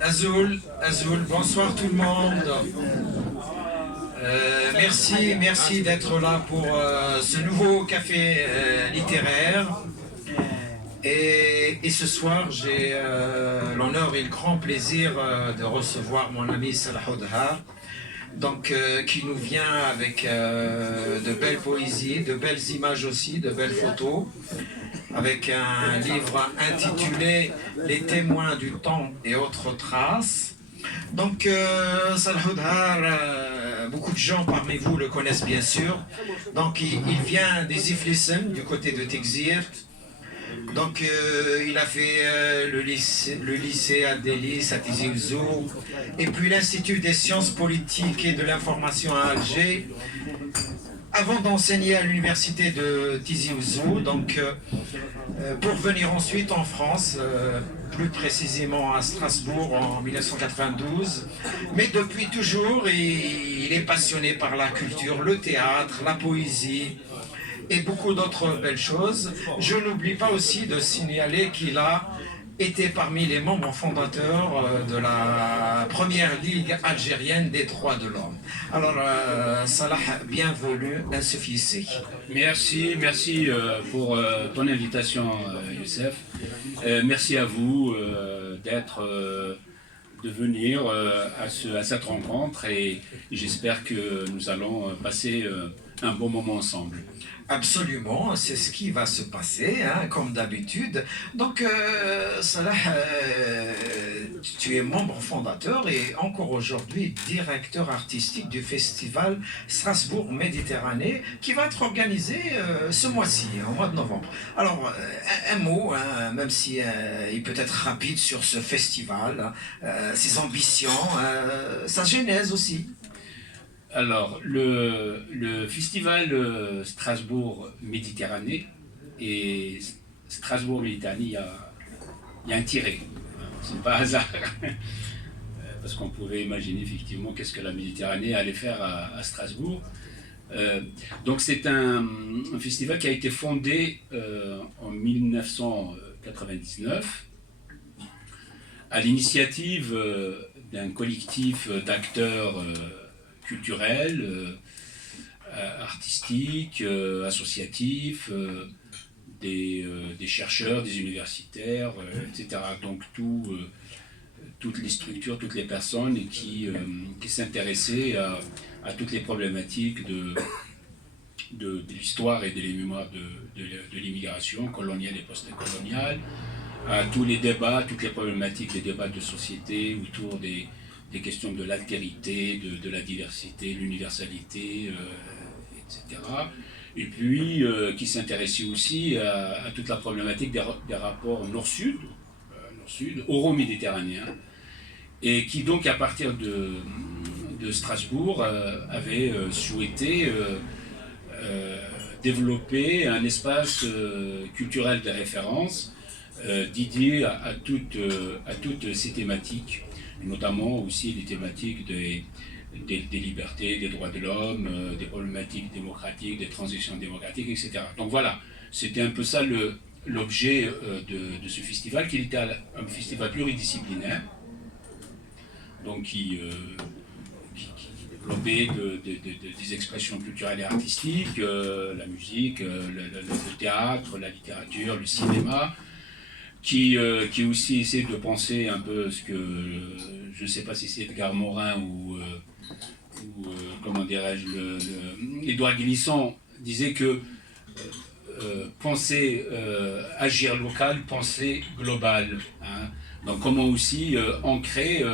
Azoul, bonsoir tout le monde. Merci d'être là pour ce nouveau café littéraire. Et ce soir, j'ai l'honneur et le grand plaisir de recevoir mon ami Salah Hodha, qui nous vient avec de belles poésies, de belles images aussi, de belles photos, avec un livre intitulé « Les témoins du temps et autres traces ». Donc, Salah Hodha, beaucoup de gens parmi vous le connaissent bien sûr. Donc, il vient des Iflissen, du côté de Tixirt. Donc, il a fait le lycée à Delis, à Tizi Ouzou, et puis l'Institut des sciences politiques et de l'information à Alger, avant d'enseigner à l'université de Tizi Ouzou, pour venir ensuite en France, plus précisément à Strasbourg en 1992. Mais depuis toujours, il est passionné par la culture, le théâtre, la poésie, et beaucoup d'autres belles choses. Je n'oublie pas aussi de signaler qu'il a été parmi les membres fondateurs de la première ligue algérienne des droits de l'homme. Alors, Salah, bienvenue à ce lycée. Merci pour ton invitation, Youssef. Merci à vous de venir à cette rencontre et j'espère que nous allons passer un bon moment ensemble. Absolument, c'est ce qui va se passer, hein, comme d'habitude. Donc, Salah, tu es membre fondateur et encore aujourd'hui directeur artistique du festival Strasbourg Méditerranée qui va être organisé ce mois-ci, au mois de novembre. Alors, un mot, hein, même si il peut être rapide sur ce festival, ses ambitions, sa genèse aussi. Alors, le festival Strasbourg Méditerranée et Strasbourg Méditerranée, il y a un tiré. C'est pas hasard. Parce qu'on pouvait imaginer effectivement qu'est-ce que la Méditerranée allait faire à Strasbourg. Donc c'est un festival qui a été fondé en 1999 à l'initiative d'un collectif d'acteurs culturels, artistiques, associatifs, des chercheurs, des universitaires, etc. Donc toutes les structures, toutes les personnes qui s'intéressaient à toutes les problématiques de l'histoire et de la mémoire de l'immigration coloniale et post-coloniale, à tous les débats, toutes les problématiques, les débats de société autour des questions de l'altérité, de la diversité, l'universalité, etc. Et puis qui s'intéressait aussi à toute la problématique des rapports nord-sud, euro-méditerranéens, et qui donc à partir de Strasbourg avait souhaité développer un espace culturel de référence dédié à toutes ces thématiques, notamment aussi les thématiques des libertés, des droits de l'homme, des problématiques démocratiques, des transitions démocratiques, etc. Donc voilà, c'était un peu ça l'objet de ce festival, qui était un festival pluridisciplinaire, donc qui développait des expressions culturelles et artistiques, la musique, le théâtre, la littérature, le cinéma, qui aussi essaie de penser un peu ce que, je ne sais pas si c'est Edgar Morin ou comment dirais-je, Édouard Glissant disait que penser, agir local, penser global. Hein. Donc comment aussi ancrer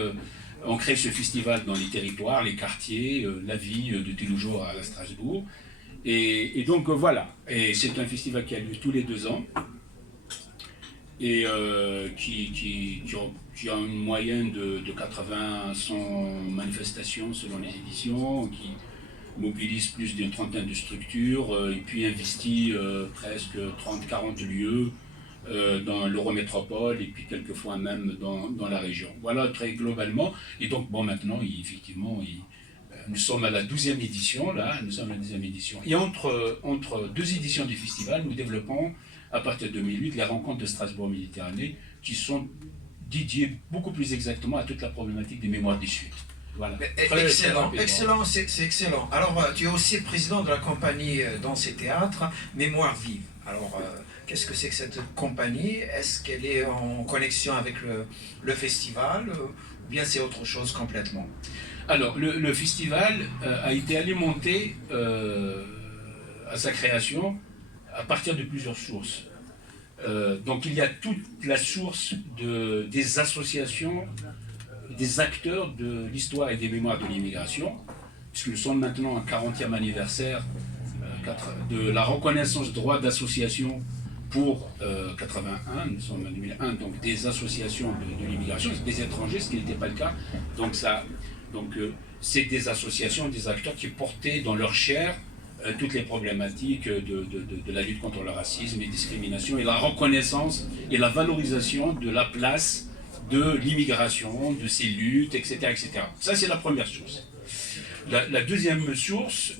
ce festival dans les territoires, les quartiers, la vie de tous les jours à Strasbourg. Et donc voilà, et c'est un festival qui a lieu tous les 2 ans. Et qui a une moyenne de 80 à 100 manifestations selon les éditions, qui mobilise plus d'une trentaine de structures, et puis investit presque 30-40 lieux dans l'Eurométropole, et puis quelquefois même dans la région. Voilà très globalement. Et donc, bon, maintenant, nous sommes à la 12e édition, là, nous sommes à la 12e édition. Et entre 2 éditions du festival, nous développons, à partir de 2008, les rencontres de Strasbourg Méditerranée, qui sont dédiés beaucoup plus exactement à toute la problématique des mémoires dissuites. Voilà. Excellent, excellent, c'est excellent. Alors, tu es aussi président de la compagnie Danse et Théâtre Mémoire Vive. Alors, qu'est-ce que c'est que cette compagnie? Est-ce qu'elle est en connexion avec le festival ou bien c'est autre chose complètement? Alors, le festival a été alimenté à sa création à partir de plusieurs sources. Donc, il y a toute la source des associations, des acteurs de l'histoire et des mémoires de l'immigration, puisque nous sommes maintenant au 40e anniversaire de la reconnaissance du droit d'association pour 81, nous sommes en 2001, donc des associations de l'immigration, des étrangers, ce qui n'était pas le cas. Donc, c'est des associations, des acteurs qui portaient dans leur chair toutes les problématiques de la lutte contre le racisme et la discrimination et la reconnaissance et la valorisation de la place de l'immigration, de ses luttes, etc. etc. Ça, c'est la première source. La deuxième source,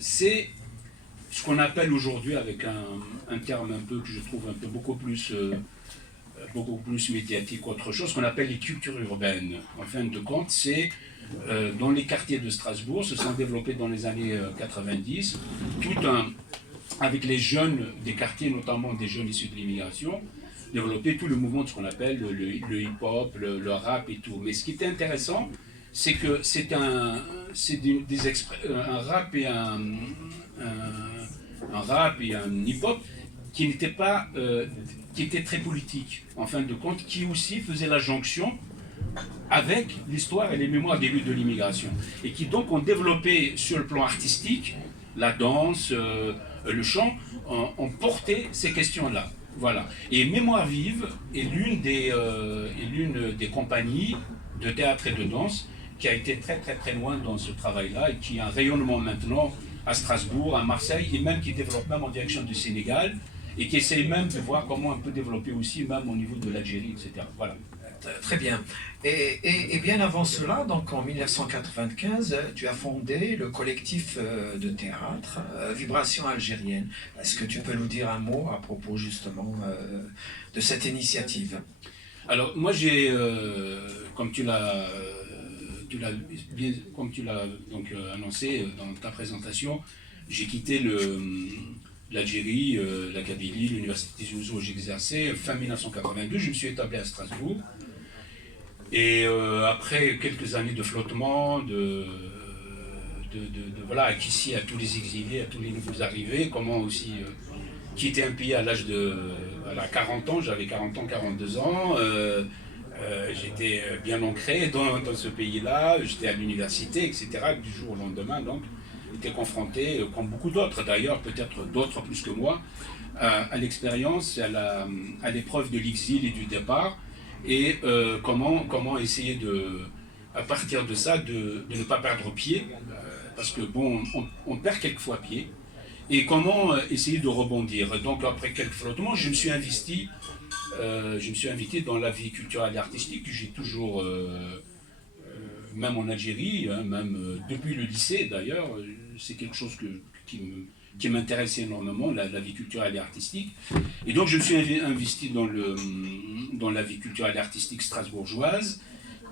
c'est ce qu'on appelle aujourd'hui, avec un terme un peu que je trouve un peu beaucoup plus médiatique qu'autre chose, qu'on appelle les cultures urbaines. En fin de compte, c'est dans les quartiers de Strasbourg, se sont développés dans les années 90, avec les jeunes des quartiers, notamment des jeunes issus de l'immigration, développer tout le mouvement de ce qu'on appelle le hip-hop, le rap et tout. Mais ce qui est intéressant, c'est que c'est un rap et un hip-hop qui n'était pas, qui était très politique, en fin de compte, qui aussi faisait la jonction avec l'histoire et les mémoires des luttes de l'immigration, et qui donc ont développé sur le plan artistique, la danse, le chant, ont porté ces questions-là. Voilà. Et Mémoire Vive est l'une des compagnies de théâtre et de danse qui a été très très très loin dans ce travail-là et qui a un rayonnement maintenant à Strasbourg, à Marseille, et même qui développe même en direction du Sénégal, et qui essaye même de voir comment on peut développer aussi même au niveau de l'Algérie, etc. Voilà. Très bien. Et bien avant cela, donc en 1995, tu as fondé le collectif de théâtre Vibration Algérienne. Est-ce que tu peux nous dire un mot à propos justement de cette initiative? Alors moi j'ai, comme tu l'as donc annoncé dans ta présentation, j'ai quitté l'Algérie, la Kabylie, l'université Zouzou où j'exerçais fin 1982. Je me suis établi à Strasbourg. Et après quelques années de flottement, voilà, qu'ici à tous les exilés, à tous les nouveaux arrivés, comment aussi quitter un pays à l'âge de 40 ans, j'avais 40 ans, 42 ans, j'étais bien ancré dans ce pays-là, j'étais à l'université, etc. Du jour au lendemain, donc, j'étais confronté, comme beaucoup d'autres d'ailleurs, peut-être d'autres plus que moi, à l'expérience, à l'épreuve de l'exil et du départ, et comment essayer à partir de ça, de ne pas perdre pied, parce que bon, on perd quelquefois pied, et comment essayer de rebondir. Donc après quelques flottements, je me suis investi dans la vie culturelle et artistique que j'ai toujours, même en Algérie, hein, même depuis le lycée d'ailleurs, c'est quelque chose qui m'intéresse énormément, la vie culturelle et artistique. Et donc je me suis investi dans la vie culturelle et artistique strasbourgeoise,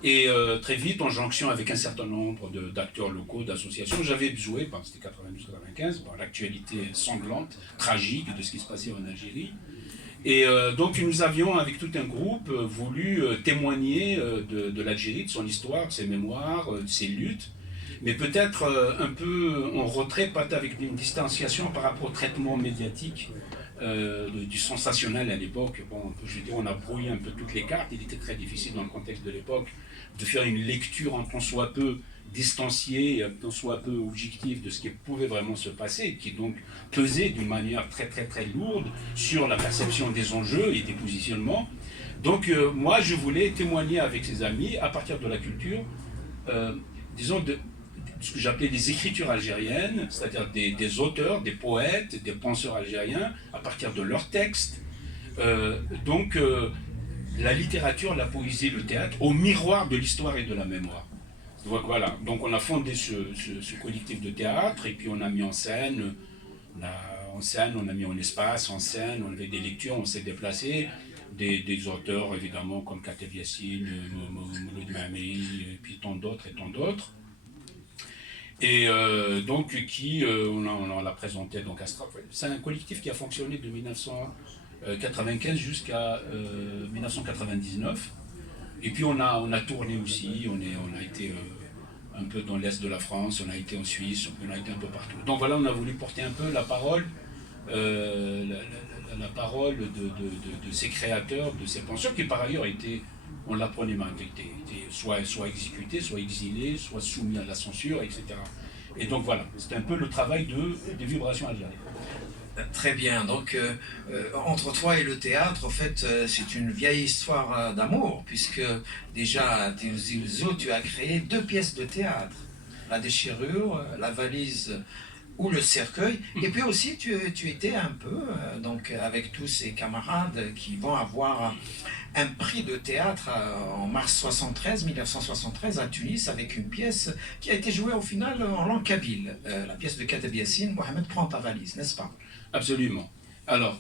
et très vite en jonction avec un certain nombre d'acteurs locaux, d'associations. J'avais joué, c'était 92-95, l'actualité sanglante, tragique de ce qui se passait en Algérie. Et donc nous avions, avec tout un groupe, voulu témoigner de l'Algérie, de son histoire, de ses mémoires, de ses luttes, mais peut-être un peu en retrait, pas avec une distanciation par rapport au traitement médiatique du sensationnel à l'époque. Bon, je veux dire, on a brouillé un peu toutes les cartes. Il était très difficile dans le contexte de l'époque de faire une lecture en tant soit peu distanciée, en tant soit peu objective de ce qui pouvait vraiment se passer, qui donc pesait d'une manière très très très lourde sur la perception des enjeux et des positionnements. Donc moi je voulais témoigner avec ses amis à partir de la culture, disons de ce que j'appelais des écritures algériennes, c'est-à-dire des auteurs, des poètes, des penseurs algériens, à partir de leurs textes. La littérature, la poésie, le théâtre, au miroir de l'histoire et de la mémoire. Donc voilà, donc on a fondé ce collectif de théâtre, et puis on a mis en scène, on a mis en espace, en scène, on avait des lectures, on s'est déplacé. des auteurs évidemment comme Kateb Yassine, Mouloud Mahmi, et puis tant d'autres et tant d'autres. Et donc on l'a présenté donc à Strasbourg. C'est un collectif qui a fonctionné de 1995 jusqu'à 1999. Et puis on a tourné aussi, on a été un peu dans l'est de la France, on a été en Suisse, on a été un peu partout. Donc voilà, on a voulu porter un peu la parole, la parole de ces créateurs, de ces penseurs qui par ailleurs étaient, on l'apprenait mal, étaient soit exécutés, soit exilés, soit soumis à la censure, etc. Et donc voilà, c'était un peu le travail des vibrations algériennes. Très bien. Donc, entre toi et le théâtre, en fait, c'est une vieille histoire d'amour, puisque déjà, à Tizi-Ouzou, tu as créé 2 pièces de théâtre. La déchirure, la valise ou le cercueil. Et puis aussi, tu étais un peu, donc, avec tous ces camarades qui vont avoir un prix de théâtre en mars 1973 à Tunis, avec une pièce qui a été jouée au final en langue kabyle. La pièce de Kateb Yassine, Mohamed prend ta valise, n'est-ce pas? Absolument. Alors,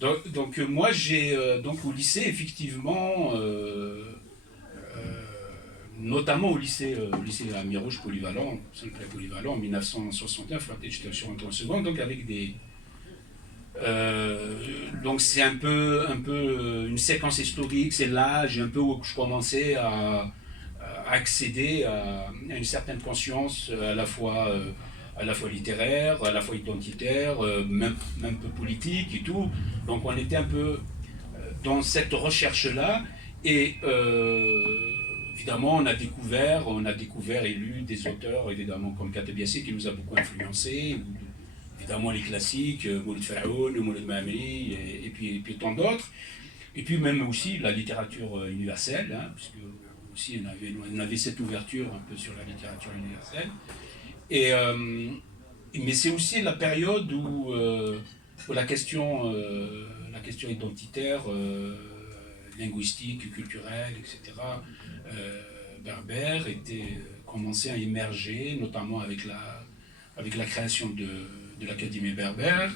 donc moi j'ai donc au lycée effectivement, notamment au lycée à Mirouge polyvalent, Saint-Clair polyvalent en 1969, j'étais sur en seconde, donc avec des donc c'est un peu une séquence historique, c'est l'âge un peu où je commençais à accéder à une certaine conscience à la fois littéraire, à la fois identitaire, même un peu politique et tout. Donc on était un peu dans cette recherche-là. Et évidemment, on a découvert et lu des auteurs, évidemment, comme Kateb Yassine, qui nous a beaucoup influencés. Évidemment, les classiques, Mouloud Farhoun, Mouloud Mahmi, et puis tant d'autres. Et puis même aussi la littérature universelle, hein, puisque aussi on avait cette ouverture un peu sur la littérature universelle. Mais c'est aussi la période où la question identitaire, linguistique, culturelle, etc., berbère commençait à émerger, notamment avec la création de l'Académie berbère,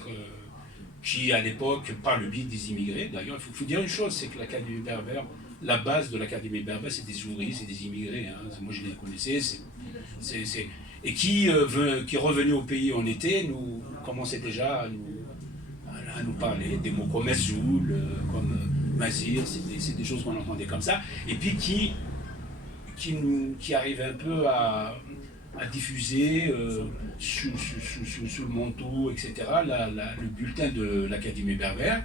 qui à l'époque, par le biais des immigrés, d'ailleurs, il faut dire une chose, c'est que l'Académie berbère, la base de l'Académie berbère, c'est des ouvriers, c'est des immigrés. Hein. Moi, je les connaissais. Et qui revenait au pays en été, nous commençait déjà à nous parler des mots comme Mazoul, comme Mazir, c'est des choses qu'on entendait comme ça. Et puis qui arrivait un peu à diffuser sous le manteau, etc., le bulletin de l'Académie berbère.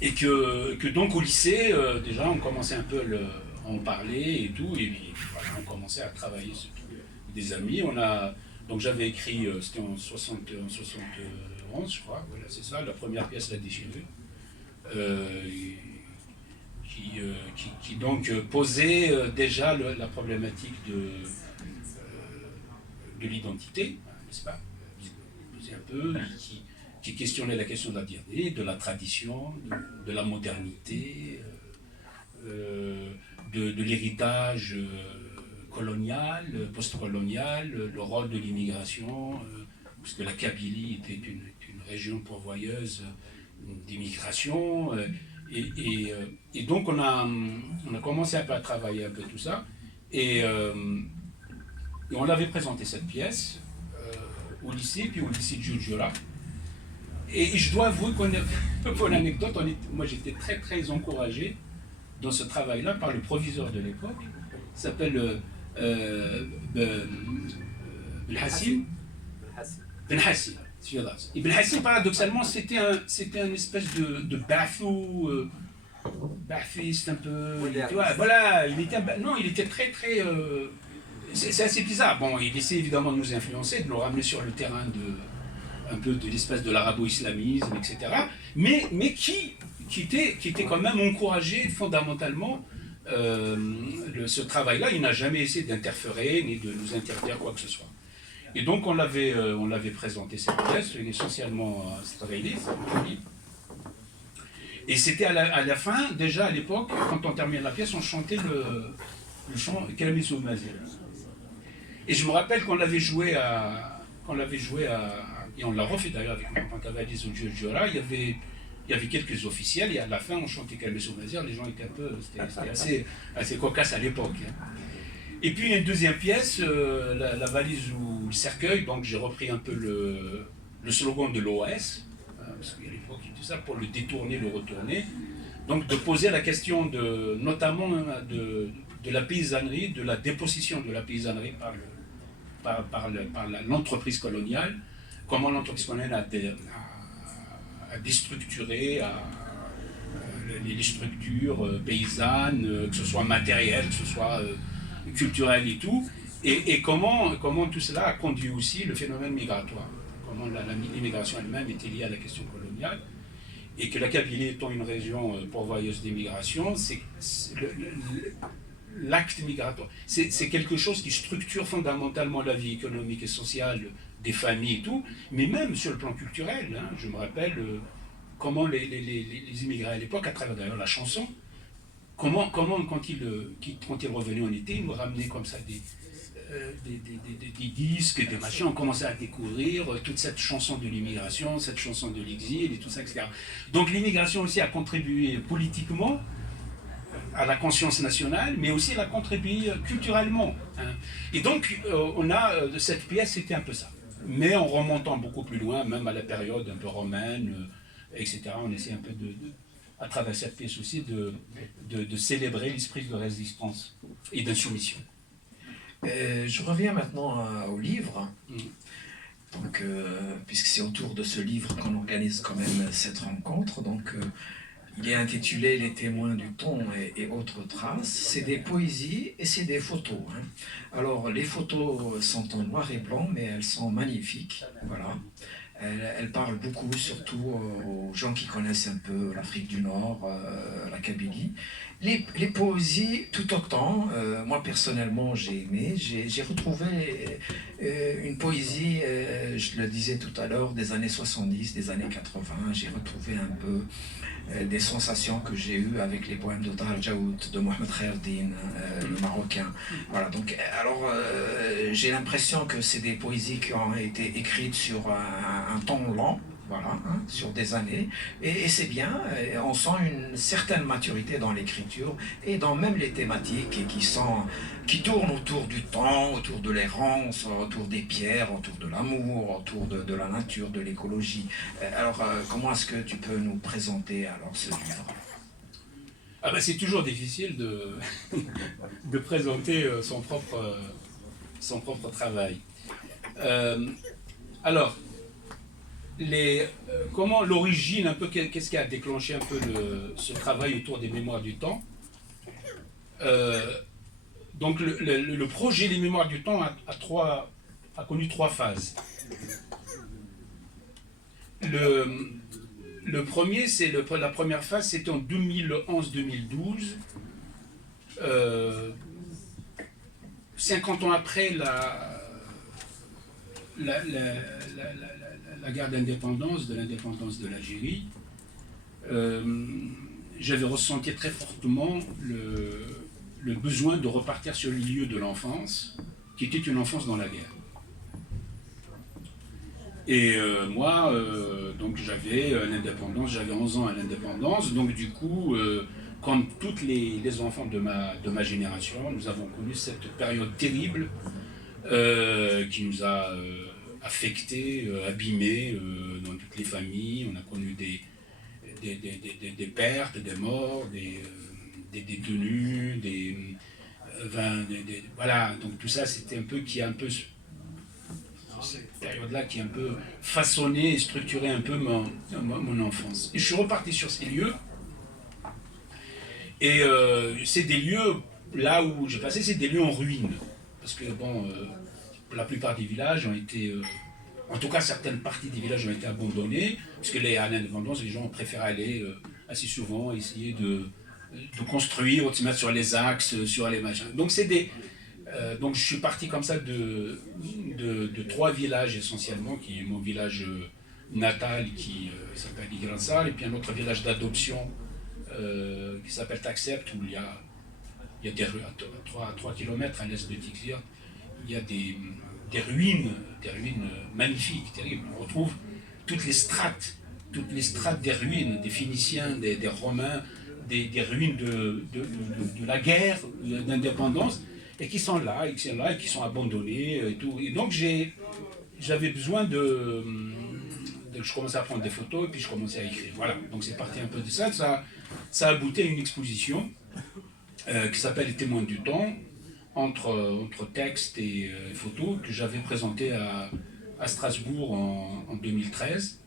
Et que donc au lycée, déjà, on commençait un peu à en parler et tout, et puis voilà, on commençait à travailler sur des amis. Donc j'avais écrit, c'était en 71, je crois, voilà, c'est ça, la première pièce, La déchirure, qui donc posait déjà la problématique de l'identité, n'est-ce pas, posait un peu, qui questionnait la question de la dignité, de la tradition, de la modernité, de l'héritage colonial, post-colonial, le rôle de l'immigration, puisque la Kabylie était une région pourvoyeuse d'immigration. Et donc on a commencé un peu à travailler un peu tout ça. Et on avait présenté cette pièce au lycée, puis au lycée de Djoudjoura. Et je dois avouer pour l'anecdote, moi j'étais très très encouragé dans ce travail-là par le proviseur de l'époque, qui s'appelle Belhassim. Belhassim. Et Belhassim, paradoxalement, c'était un espèce de bathiste un peu. Voilà, il était très très. C'est assez bizarre. Bon, il essaie évidemment de nous influencer, de nous ramener sur le terrain un peu de l'espèce de l'arabo-islamisme, etc. Mais qui était quand même encouragé fondamentalement ce travail-là. Il n'a jamais essayé d'interférer ni de nous interdire quoi que ce soit. Et donc on l'avait présenté cette pièce, essentiellement à Stravelis. Et c'était à la fin, déjà à l'époque, quand on terminait la pièce, on chantait le chant Kalamisou Mazir. Et je me rappelle qu'on l'avait joué et on l'a refait d'ailleurs avec Mohamed Cavalier au Djoudjoura, il y il y avait quelques officiels, et à la fin, on chantait Calme sur Mazir, les gens étaient un peu, c'était assez cocasse à l'époque. Hein. Et puis une deuxième pièce, la valise ou le cercueil, donc j'ai repris un peu le slogan de l'OAS, parce qu'à l'époque il disait ça, pour le détourner, le retourner, donc de poser la question notamment de la paysannerie, de la dépossession de la paysannerie par l'entreprise coloniale, comment l'entreprise coloniale a déstructuré les structures paysannes, que ce soit matérielles, que ce soit culturelles et tout, et comment tout cela a conduit aussi le phénomène migratoire, comment l'immigration elle-même était liée à la question coloniale, et que la Kabylie étant une région pourvoyeuse d'immigration, l'acte migratoire, c'est quelque chose qui structure fondamentalement la vie économique et sociale des familles et tout, mais même sur le plan culturel, hein, je me rappelle comment les immigrés à l'époque, à travers d'ailleurs la chanson, comment quand ils revenaient en été, ils nous ramenaient comme ça des disques, des machins, on commençait à découvrir toute cette chanson de l'immigration, cette chanson de l'exil et tout ça, etc. Donc l'immigration aussi a contribué politiquement à la conscience nationale, mais aussi elle a contribué culturellement. Hein. Et donc cette pièce, c'était un peu ça. Mais en remontant beaucoup plus loin, même à la période un peu romaine, etc., on essaie un peu à travers cette pièce aussi, de célébrer l'esprit de résistance et d'insoumission. Je reviens maintenant au livre. Donc, puisque c'est autour de ce livre qu'on organise quand même cette rencontre, donc il est intitulé Les témoins du temps et autres traces. C'est des poésies et c'est des photos. Hein. Alors, les photos sont en noir et blanc, mais elles sont magnifiques. Voilà. Elle parle beaucoup, surtout aux gens qui connaissent un peu l'Afrique du Nord, la Kabylie. Les poésies, tout autant, moi personnellement j'ai aimé, j'ai retrouvé une poésie, je le disais tout à l'heure, des années 70, des années 80, j'ai retrouvé un peu des sensations que j'ai eues avec les poèmes de Tahar Djaoud, de Mohamed Khairdine, le Marocain. Voilà, donc, alors j'ai l'impression que c'est des poésies qui ont été écrites sur un temps long, voilà, hein, sur des années, et c'est bien, on sent une certaine maturité dans l'écriture, et dans même les thématiques qui tournent autour du temps, autour de l'errance, autour des pierres, autour de l'amour, autour de la nature, de l'écologie. Alors, comment est-ce que tu peux nous présenter alors ce livre ? Ah ben, c'est toujours difficile de présenter son propre travail. Alors, comment l'origine, un peu, qu'est-ce qui a déclenché un peu ce travail autour des mémoires du temps. Donc le projet des mémoires du temps a connu trois phases. Le premier, la première phase, c'était en 2011-2012. 50 ans après la guerre d'indépendance, de l'indépendance de l'Algérie, j'avais ressenti très fortement le besoin de repartir sur le lieu de l'enfance, qui était une enfance dans la guerre. Et moi, donc j'avais l'indépendance, j'avais 11 ans à l'indépendance, donc du coup, comme tous les enfants de ma génération, nous avons connu cette période terrible qui nous a affectés, abîmés dans toutes les familles. On a connu des pertes, des morts, des détenus, voilà, donc tout ça c'était un peu cette période-là qui a un peu façonné et structuré un peu mon enfance. Et je suis reparti sur ces lieux, et c'est des lieux, là où j'ai passé, c'est des lieux en ruine, parce que bon, la plupart des villages ont été, en tout cas certaines parties des villages ont été abandonnées, parce que à l'indépendance, les gens ont préféré aller assez souvent essayer de construire, de se mettre sur les axes, sur les machins. Donc donc je suis parti comme ça de 3 villages essentiellement, qui est mon village natal qui s'appelle Igransal, et puis un autre village d'adoption qui s'appelle Taksept, où il y a des rues à 3 km à l'est de Tikzir, il y a des ruines magnifiques, terribles. On retrouve toutes les strates toutes les strates des ruines, des Phéniciens, des Romains, des ruines de la guerre d'indépendance, et qui sont là, et qui sont abandonnés et tout. Et donc j'avais besoin je commençais à prendre des photos et puis je commençais à écrire. Voilà, donc c'est parti un peu de ça. Ça a abouti à une exposition qui s'appelle Les Témoins du Temps, entre texte et photos, que j'avais présenté à Strasbourg en 2013,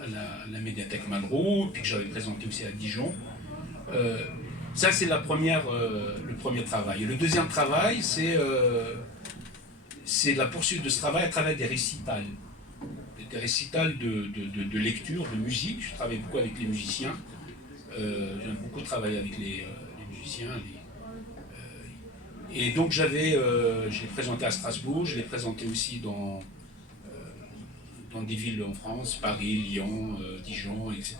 à la médiathèque Malraux, puis que j'avais présenté aussi à Dijon. Ça, c'est le premier travail. Et le deuxième travail, c'est la poursuite de ce travail à travers des récitals. Des récitals de lecture, de musique. Je travaille beaucoup avec les musiciens. J'aime beaucoup travailler avec les musiciens. Et donc je l'ai présenté à Strasbourg, je l'ai présenté aussi dans des villes en France, Paris, Lyon, Dijon, etc.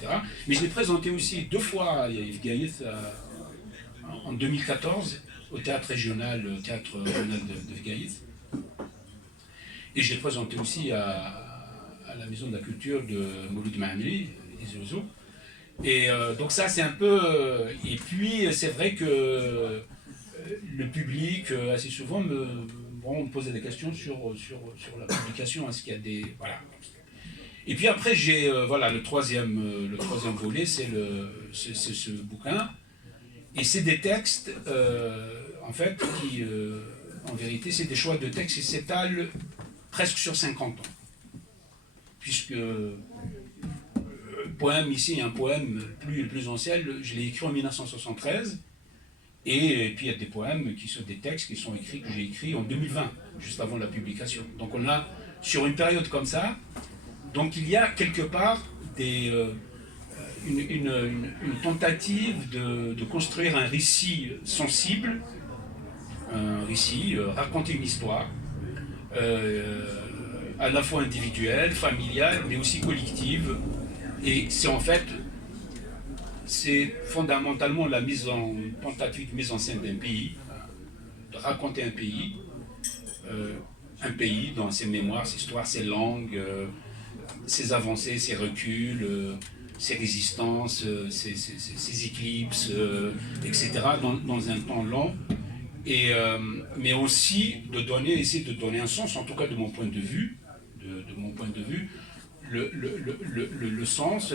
Mais je l'ai présenté aussi 2 fois à Yves Gaïth en 2014 au théâtre régional de Gaïth. Et je l'ai présenté aussi à la Maison de la Culture de Mouloud Maamri, les Oiseaux. Et donc ça c'est un peu... et puis c'est vrai que le public assez souvent me posait des questions sur la publication. Est-ce qu'il y a des... Voilà. Et puis après j'ai... voilà, le troisième volet, c'est ce bouquin. Et c'est des textes, en fait, qui, en vérité, c'est des choix de textes qui s'étalent presque sur 50 ans. Puisque poème, ici, un poème le plus ancien, je l'ai écrit en 1973, et puis il y a des poèmes qui sont des textes que j'ai écrits en 2020, juste avant la publication. Donc on a, sur une période comme ça, donc il y a quelque part une tentative de construire un récit sensible, un récit, raconter une histoire, à la fois individuelle, familiale, mais aussi collective. Et c'est fondamentalement tentative de mise en scène d'un pays, de raconter un pays dans ses mémoires, ses histoires, ses langues, ses avancées, ses reculs, ses résistances, ses éclipses, etc., dans un temps long, mais aussi essayer de donner un sens, en tout cas de mon point de vue, le sens,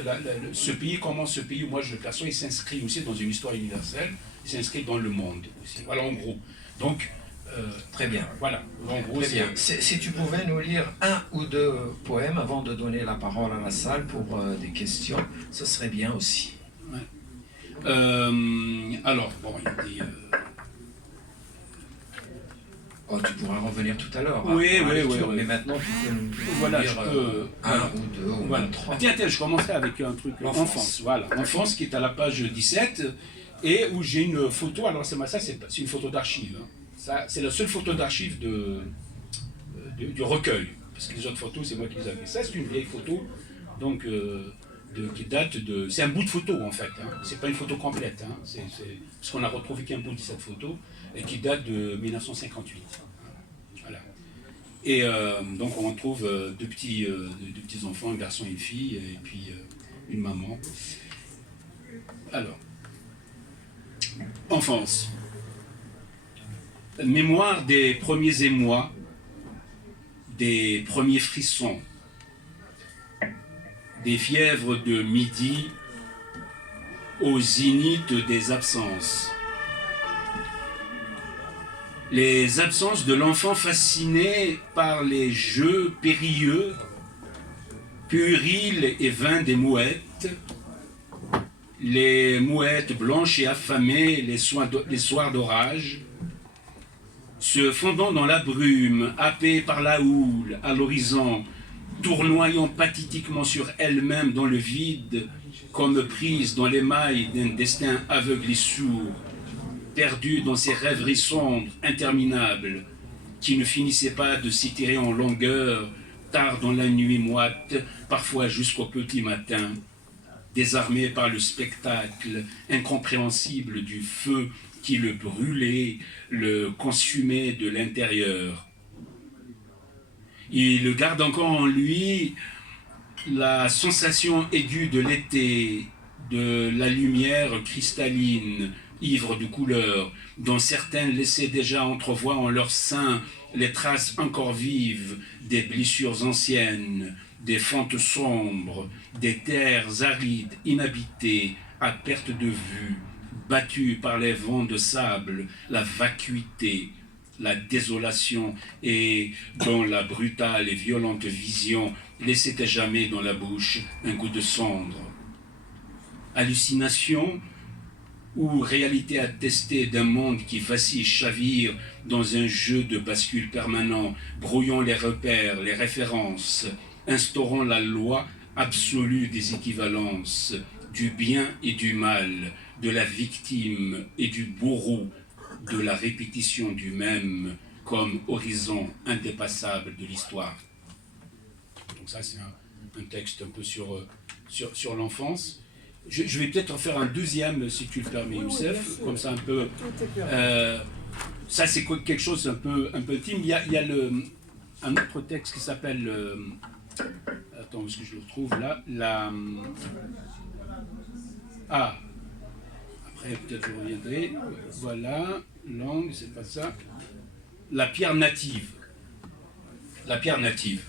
ce pays, comment ce pays, moi je le perçois, il s'inscrit aussi dans une histoire universelle, il s'inscrit dans le monde aussi. Voilà en gros. Donc, très bien. Voilà, en gros, très bien. Si tu pouvais nous lire 1 ou 2 poèmes avant de donner la parole à la salle pour des questions, ce serait bien aussi. Ouais. Alors, bon, il y a des... Oh, tu pourras revenir tout à l'heure. Oui. Mais maintenant, tu peux nous dire 1 ou 2 ou voilà. 3. Tiens, je commencerai avec un truc. Enfance. Voilà. Enfance qui est à la page 17 et où j'ai une photo. Alors, c'est une photo d'archive. Hein. C'est la seule photo d'archive du recueil. Parce que les autres photos, c'est moi qui les avais. Ça, c'est une vieille photo. Donc, qui date de... C'est un bout de photo, en fait. Hein. C'est pas une photo complète. Hein. Parce qu'on a retrouvé qu'un bout de cette photo et qui date de 1958. Voilà. Et donc on retrouve deux petits enfants, un garçon et une fille, et puis une maman. Alors, enfance. Mémoire des premiers émois, des premiers frissons, des fièvres de midi au zénith des absences. Les absences de l'enfant fasciné par les jeux périlleux, puérils et vains des mouettes, les mouettes blanches et affamées les soirs d'orage, se fondant dans la brume, happées par la houle, à l'horizon, tournoyant pathétiquement sur elles-mêmes dans le vide, comme prises dans les mailles d'un destin aveugle et sourd, perdu dans ces rêveries sombres, interminables, qui ne finissaient pas de s'étirer en longueur, tard dans la nuit moite, parfois jusqu'au petit matin, désarmé par le spectacle incompréhensible du feu qui le brûlait, le consumait de l'intérieur. Il garde encore en lui La sensation aiguë de l'été, de la lumière cristalline, ivre de couleurs, dont certaines laissaient déjà entrevoir en leur sein les traces encore vives des blessures anciennes, des fentes sombres, des terres arides, inhabitées, à perte de vue, battues par les vents de sable, la vacuité, la désolation, et dont la brutale et violente vision laissait à jamais dans la bouche un goût de cendre. Hallucination ou réalité attestée d'un monde qui vacille, chavire dans un jeu de bascule permanent, brouillant les repères, les références, instaurant la loi absolue des équivalences, du bien et du mal, de la victime et du bourreau, de la répétition du même comme horizon indépassable de l'histoire. Donc ça, c'est un texte un peu sur l'enfance. Je vais peut-être en faire un deuxième, si tu le permets, Youssef, comme ça un peu... ça, c'est quelque chose un peu intime. Il y a un autre texte qui s'appelle... attends, est-ce que je le retrouve là après, peut-être je reviendrai. Voilà, langue, c'est pas ça. La pierre native. La pierre native.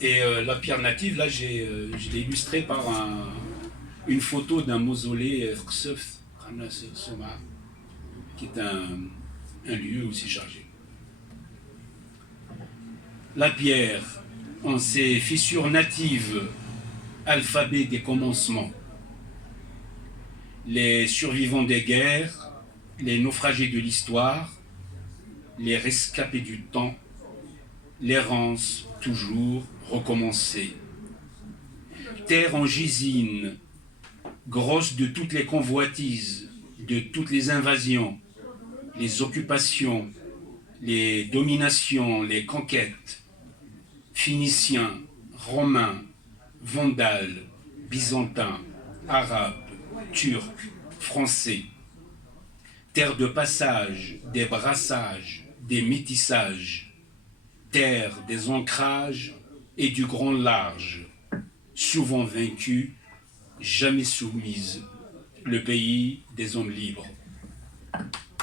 Et la pierre native, là, je l'ai illustrée par une photo d'un mausolée qui est un lieu aussi chargé. La pierre, en ses fissures natives, alphabet des commencements, les survivants des guerres, les naufragés de l'histoire, les rescapés du temps, l'errance toujours recommencée. Terre en gisine, grosse de toutes les convoitises, de toutes les invasions, les occupations, les dominations, les conquêtes, phéniciens, romains, vandales, byzantins, arabes, turcs, français. Terre de passage, des brassages, des métissages, terre des ancrages et du grand large, souvent vaincue, jamais soumise, le pays des hommes libres.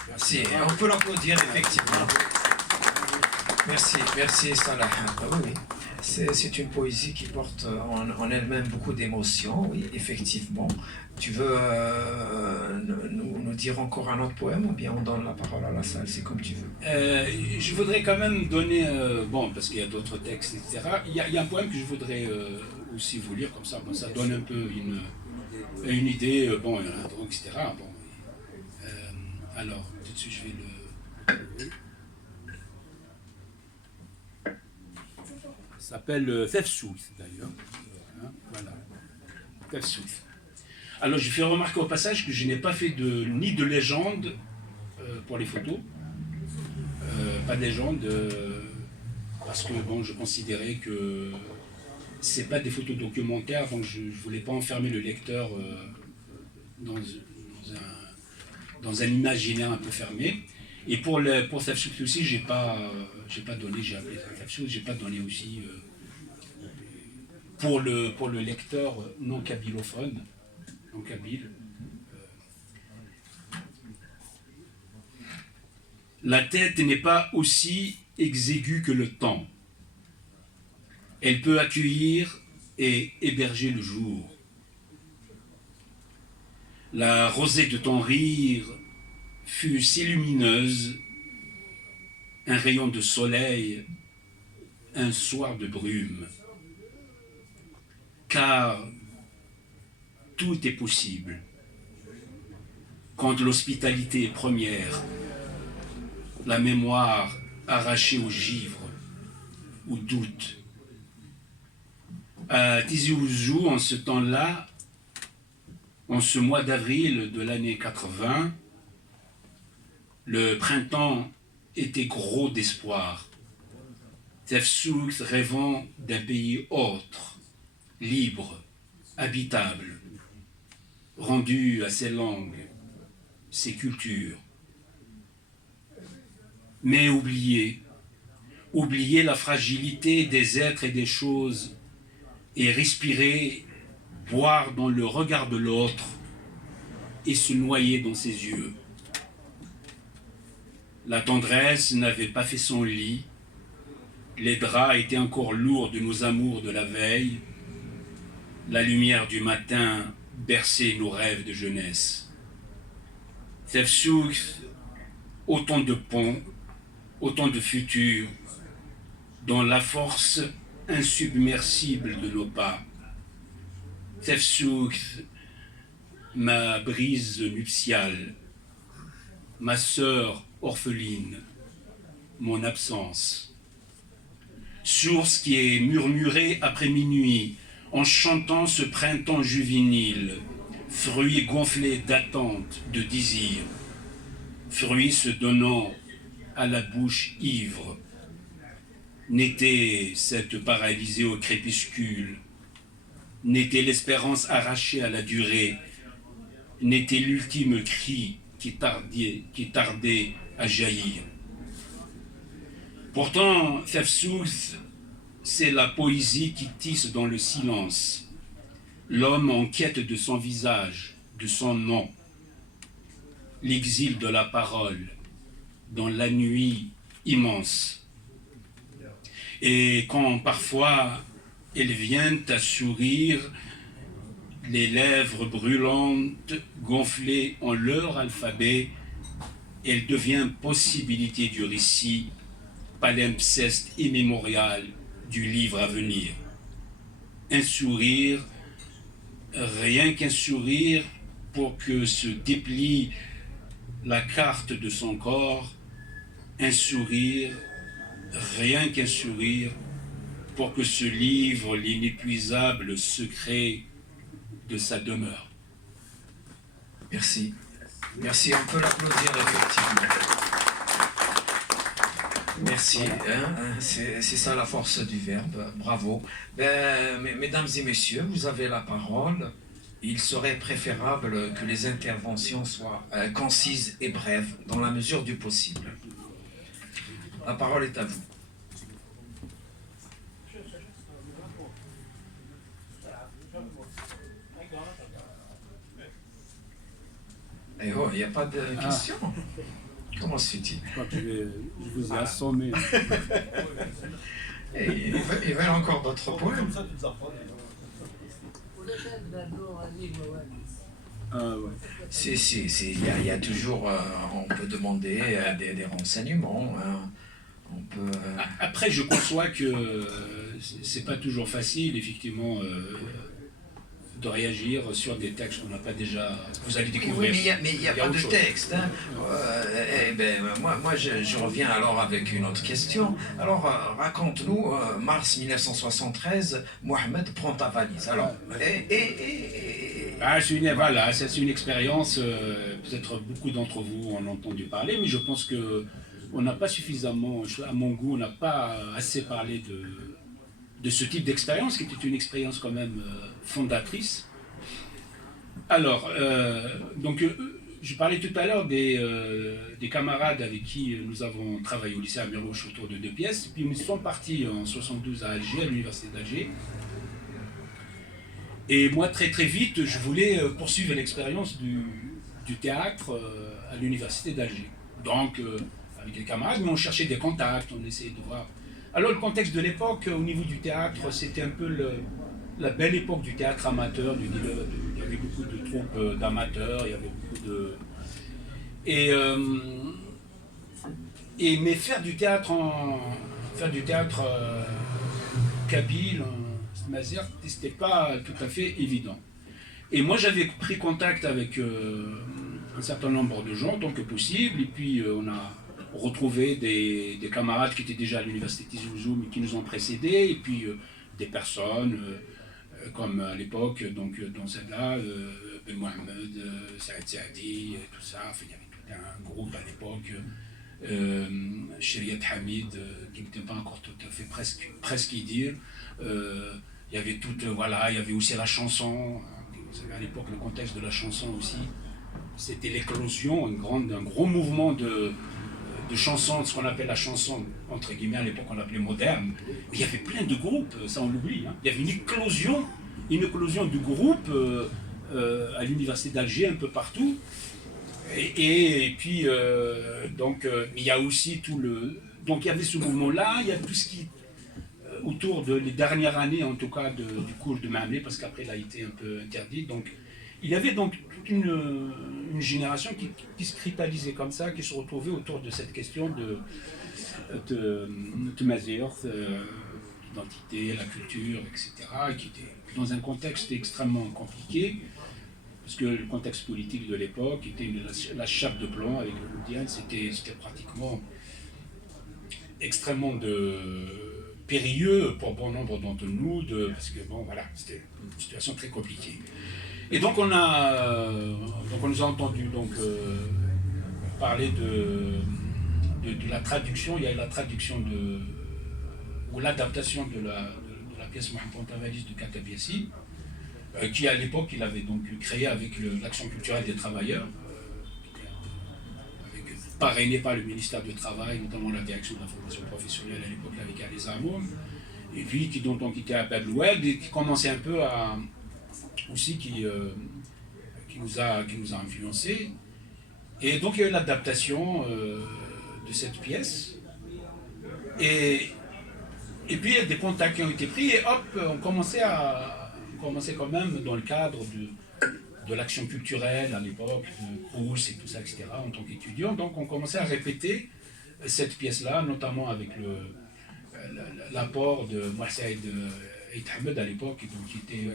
Merci, on peut l'applaudir effectivement. Merci Salah. Oui. C'est une poésie qui porte en elle-même beaucoup d'émotions, oui, effectivement. Tu veux nous dire encore un autre poème ou bien on donne la parole à la salle, c'est comme tu veux. Je voudrais quand même donner, parce qu'il y a d'autres textes, etc. Il y a un poème que je voudrais aussi vous lire, comme ça, ça donne un peu une idée, etc. Alors, tout de suite, je vais le... Ça s'appelle Tefsouth, d'ailleurs. Voilà. Tefsouth. Alors, je fais remarquer au passage que je n'ai pas fait ni de légende pour les photos. Pas de légende, parce que je considérais que c'est pas des photos documentaires, donc je ne voulais pas enfermer le lecteur dans un imaginaire un peu fermé. Et pour Tefsouth aussi, j'ai pas donné, j'ai appelé Tefsouth, j'ai pas donné aussi pour le lecteur non kabylophone, non kabyle. La tête n'est pas aussi exiguë que le temps. Elle peut accueillir et héberger le jour. La rosée de ton rire fut si lumineuse, un rayon de soleil, un soir de brume. Car tout est possible quand l'hospitalité est première, la mémoire arrachée au givre, au doute. À Tizi Ouzou, en ce temps-là, en ce mois d'avril de l'année 80, le printemps était gros d'espoir. Tefsouth rêvant d'un pays autre, libre, habitable, rendu à ses langues, ses cultures. Mais oublier la fragilité des êtres et des choses et respirer, boire dans le regard de l'autre et se noyer dans ses yeux. La tendresse n'avait pas fait son lit, les draps étaient encore lourds de nos amours de la veille, la lumière du matin berçait nos rêves de jeunesse. Tefsouk, autant de ponts, autant de futurs, dans la force insubmersible de nos pas. Tefsouk, ma brise nuptiale, ma sœur orpheline, mon absence. Source qui est murmurée après minuit, en chantant ce printemps juvénile, fruit gonflé d'attente, de désir, fruit se donnant à la bouche ivre. N'était cette paralysée au crépuscule, n'était l'espérance arrachée à la durée, n'était l'ultime cri qui tardait à jaillir. Pourtant, Tefsouk, c'est la poésie qui tisse dans le silence, l'homme en quête de son visage, de son nom, l'exil de la parole, dans la nuit immense. Et quand parfois elle vient à sourire, les lèvres brûlantes, gonflées en leur alphabet, elle devient possibilité du récit, palimpseste immémorial du livre à venir. Un sourire, rien qu'un sourire pour que se déplie la carte de son corps, un sourire, rien qu'un sourire pour que se livre l'inépuisable secret de sa demeure. Merci. Merci, on peut l'applaudir effectivement. Merci, c'est ça la force du verbe, bravo. Mesdames et messieurs, vous avez la parole. Il serait préférable que les interventions soient concises et brèves, dans la mesure du possible. La parole est à vous. Eh oh, il n'y a pas de questions. Comment se fait-il? Je vous ai assommé. Et ils veulent encore d'autres points. Ah ouais. Il y a toujours, on peut demander des renseignements. Hein. On peut. Après, je conçois que c'est pas toujours facile, effectivement, de réagir sur des textes qu'on n'a pas déjà. Vous allez découvrir. Oui, mais il n'y a pas de texte. Hein. Moi, je reviens alors avec une autre question. Alors, raconte-nous, mars 1973, Mohamed prend ta valise. Alors, Voilà, c'est une expérience, peut-être beaucoup d'entre vous en ont entendu parler, mais je pense que on n'a pas suffisamment, à mon goût, on n'a pas assez parlé de ce type d'expérience, qui était une expérience quand même fondatrice. Alors, je parlais tout à l'heure des camarades avec qui nous avons travaillé au lycée Amirouche autour de 2 pièces, puis nous sommes partis en 72 à Alger, à l'université d'Alger. Et moi, très très vite, je voulais poursuivre l'expérience du théâtre à l'université d'Alger. Donc, avec les camarades, mais on cherchait des contacts, on essayait de voir. Alors, le contexte de l'époque, au niveau du théâtre, c'était un peu la belle époque du théâtre amateur. Il y avait beaucoup de troupes d'amateurs, il y avait beaucoup de... Mais faire du théâtre kabyle, Mazerte, c'était pas tout à fait évident. Et moi, j'avais pris contact avec un certain nombre de gens, tant que possible, et puis on a retrouvé des camarades qui étaient déjà à l'université Tizi Ouzou, mais qui nous ont précédés, et puis des personnes, comme à l'époque, donc dans celle-là, Ben Mohamed, Saïd Saadi, tout ça, enfin, il y avait tout un groupe à l'époque, Chériat Hamid, qui n'était pas encore tout à fait presque dire. Il y avait il y avait aussi la chanson. Vous savez, à l'époque, le contexte de la chanson aussi, c'était l'éclosion, un gros mouvement de chansons, ce qu'on appelle la chanson, entre guillemets, à l'époque on appelait moderne. Mais il y avait plein de groupes, ça on l'oublie. Hein. Il y avait une éclosion de groupes à l'université d'Alger, un peu partout. Et puis, il y a aussi tout le... Donc il y avait ce mouvement-là, il y a tout ce qui... autour de les dernières années, en tout cas, du cours de Mahamlé, parce qu'après il a été un peu interdit. Donc, il y avait donc toute une génération qui se cristallisait comme ça, qui se retrouvait autour de cette question de Mazir, l'identité, la culture, etc., et qui était dans un contexte extrêmement compliqué, parce que le contexte politique de l'époque était la chape de plomb avec le Loudiane, c'était pratiquement extrêmement périlleux pour bon nombre d'entre nous, parce que bon voilà, c'était une situation très compliquée. Et donc on nous a entendu parler de la traduction. Il y a la traduction ou l'adaptation de la pièce Mohamed Tavalis de Katabiassi, qui à l'époque il avait donc créé avec l'Action culturelle des travailleurs, parrainé par le ministère du Travail, notamment la direction de la formation professionnelle à l'époque avec Ali Amour, et puis qui était à Bedloued et qui commençait un peu à aussi qui nous a influencé. Et donc il y a eu l'adaptation de cette pièce, et puis il y a des contacts qui ont été pris, et hop, on commençait quand même dans le cadre de l'action culturelle à l'époque, de Crous et tout ça, etc., en tant qu'étudiant. Donc on commençait à répéter cette pièce-là, notamment avec l'apport de Mohamed Ahmed à l'époque,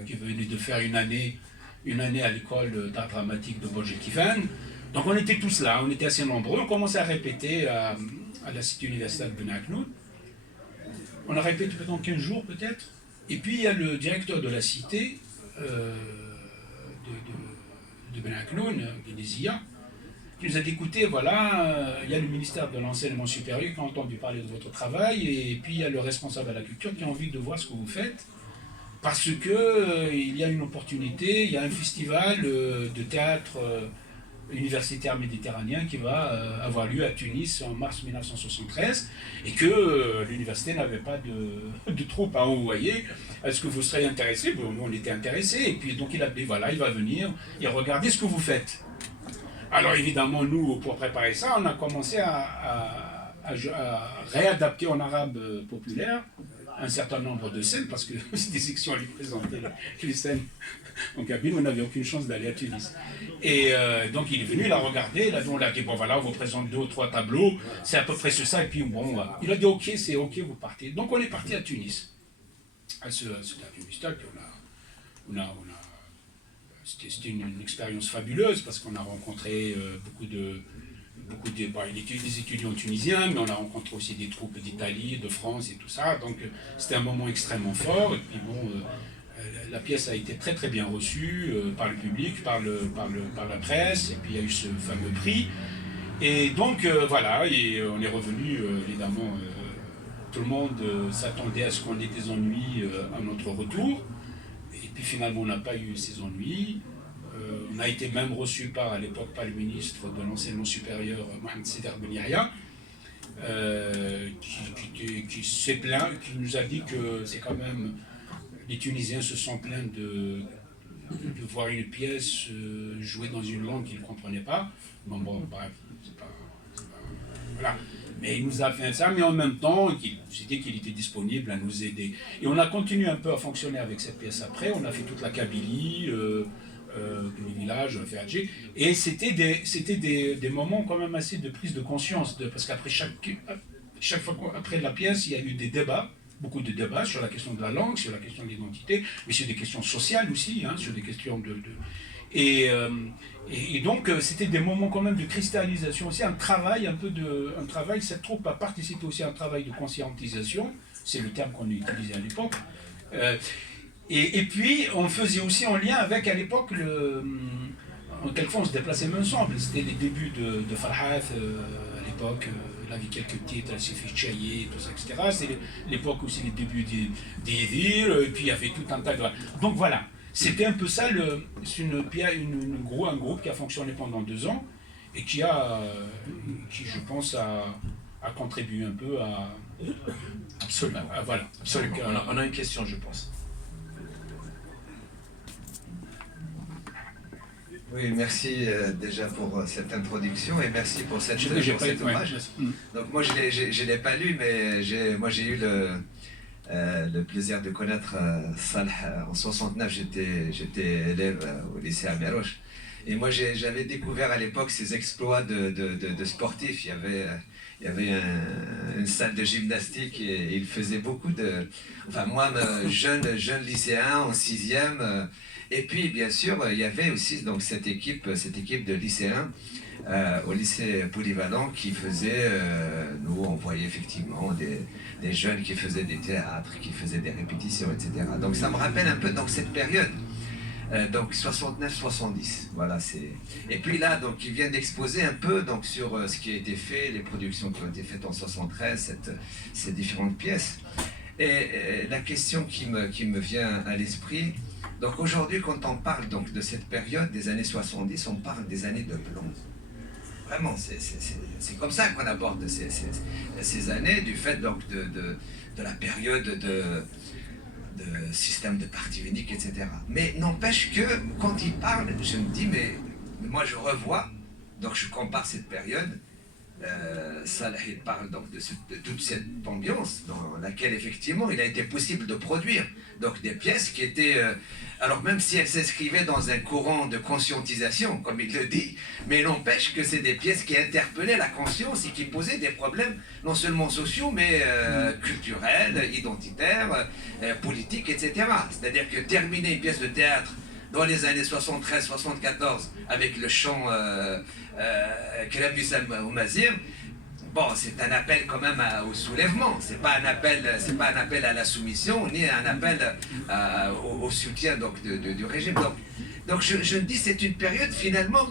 qui venait de faire une année à l'école d'art dramatique de Bodje-Kifan. Donc on était tous là, on était assez nombreux, on commençait à répéter à la cité universitaire de Ben Aknoun. On a répété pendant 15 jours peut-être, et puis il y a le directeur de la cité, de Ben Aknoun, Guénézia, qui nous a dit, écoutez, voilà, il y a le ministère de l'enseignement supérieur qui a entendu parler de votre travail, et puis il y a le responsable de la culture qui a envie de voir ce que vous faites, parce que il y a une opportunité, il y a un festival de théâtre universitaire méditerranéen qui va avoir lieu à Tunis en mars 1973, et que l'université n'avait pas de troupes à envoyer. Est-ce que vous serez intéressé? Bon, nous on était intéressés, et puis donc il a dit, voilà, il va venir et regardez ce que vous faites. Alors évidemment, nous, pour préparer ça, on a commencé à réadapter en arabe populaire un certain nombre de scènes, parce que c'est des sections à lui présenter les scènes en cabine, on n'avait aucune chance d'aller à Tunis. Et donc il est venu, il a regardé, on l'a dit, bon voilà, on vous présente 2 ou 3 tableaux, c'est à peu près ça, et puis bon, il a dit ok, c'est ok, vous partez. Donc on est parti à Tunis, à ce théâtre universitaire, puis c'était une expérience fabuleuse, parce qu'on a rencontré des étudiants tunisiens, mais on a rencontré aussi des troupes d'Italie, de France et tout ça, donc c'était un moment extrêmement fort, et puis bon, la pièce a été très très bien reçue par le public, par la presse, et puis il y a eu ce fameux prix, et donc voilà, et on est revenu, évidemment, tout le monde s'attendait à ce qu'on ait des ennuis à notre retour, et puis finalement on n'a pas eu ces ennuis. On a été même reçu à l'époque par le ministre de l'enseignement supérieur, Mohamed Seder Ben Yahya, qui s'est plaint, qui nous a dit que c'est quand même, les Tunisiens se sont plaints de voir une pièce jouée dans une langue qu'ils ne comprenaient pas. Bon, bref, c'est pas voilà. Mais il nous a fait ça, mais en même temps, il s'est dit qu'il était disponible à nous aider. Et on a continué un peu à fonctionner avec cette pièce après, on a fait toute la Kabylie, le village, on a fait Alger, et c'était des moments quand même assez de prise de conscience, parce qu'après chaque fois après la pièce, il y a eu des débats, beaucoup de débats sur la question de la langue, sur la question de l'identité, mais sur des questions sociales aussi, sur des questions et donc c'était des moments quand même de cristallisation aussi, un travail, cette troupe a participé aussi à un travail de conscientisation, c'est le terme qu'on utilisait à l'époque, et puis on faisait aussi en lien avec, à l'époque, quelquefois on se déplaçait même ensemble, c'était les débuts de Farhat, à l'époque, il avait quelques titres, elle s'est fait chailler, tout ça, etc. C'est l'époque aussi, les débuts des Idir, et puis il y avait tout un tas de... Donc voilà, c'était un peu ça, c'est un groupe qui a fonctionné pendant 2 ans, et qui, je pense, a contribué un peu à... Absolument. Voilà. Absolument. On a une question, je pense. Oui, merci déjà pour cette introduction et merci pour cet hommage. Donc moi je l'ai pas lu, mais j'ai eu le plaisir de connaître Salah. En 69, j'étais élève au lycée Améroche. Et moi j'avais découvert à l'époque ses exploits de sportif. Il y avait une salle de gymnastique et il faisait beaucoup de... Enfin moi, jeune lycéen en 6e... Et puis, bien sûr, il y avait aussi donc, cette équipe de lycéens au lycée polyvalent qui faisait, nous, on voyait effectivement des jeunes qui faisaient des théâtres, qui faisaient des répétitions, etc. Donc, ça me rappelle un peu donc, cette période, donc 69-70. Voilà, c'est... Et puis là, donc, il vient d'exposer un peu donc, sur ce qui a été fait, les productions qui ont été faites en 73, ces différentes pièces. Et la question qui me vient à l'esprit... Donc aujourd'hui, quand on parle donc de cette période des années 70, on parle des années de plomb. Vraiment, c'est comme ça qu'on aborde ces années, du fait donc de la période de système de parti unique, etc. Mais n'empêche que quand il parle, je me dis, mais moi je revois, donc je compare cette période, Salah parle donc de toute cette ambiance dans laquelle effectivement il a été possible de produire donc des pièces qui étaient alors même si elles s'inscrivaient dans un courant de conscientisation comme il le dit, mais il n'empêche que c'est des pièces qui interpellaient la conscience et qui posaient des problèmes non seulement sociaux mais culturels, identitaires, politiques, etc. C'est-à-dire que terminer une pièce de théâtre dans les années 73-74 avec le chant Kelamus al-Mazir, bon, c'est un appel quand même au soulèvement. C'est pas un appel à la soumission ni un appel au soutien donc du régime. Donc je me dis c'est une période finalement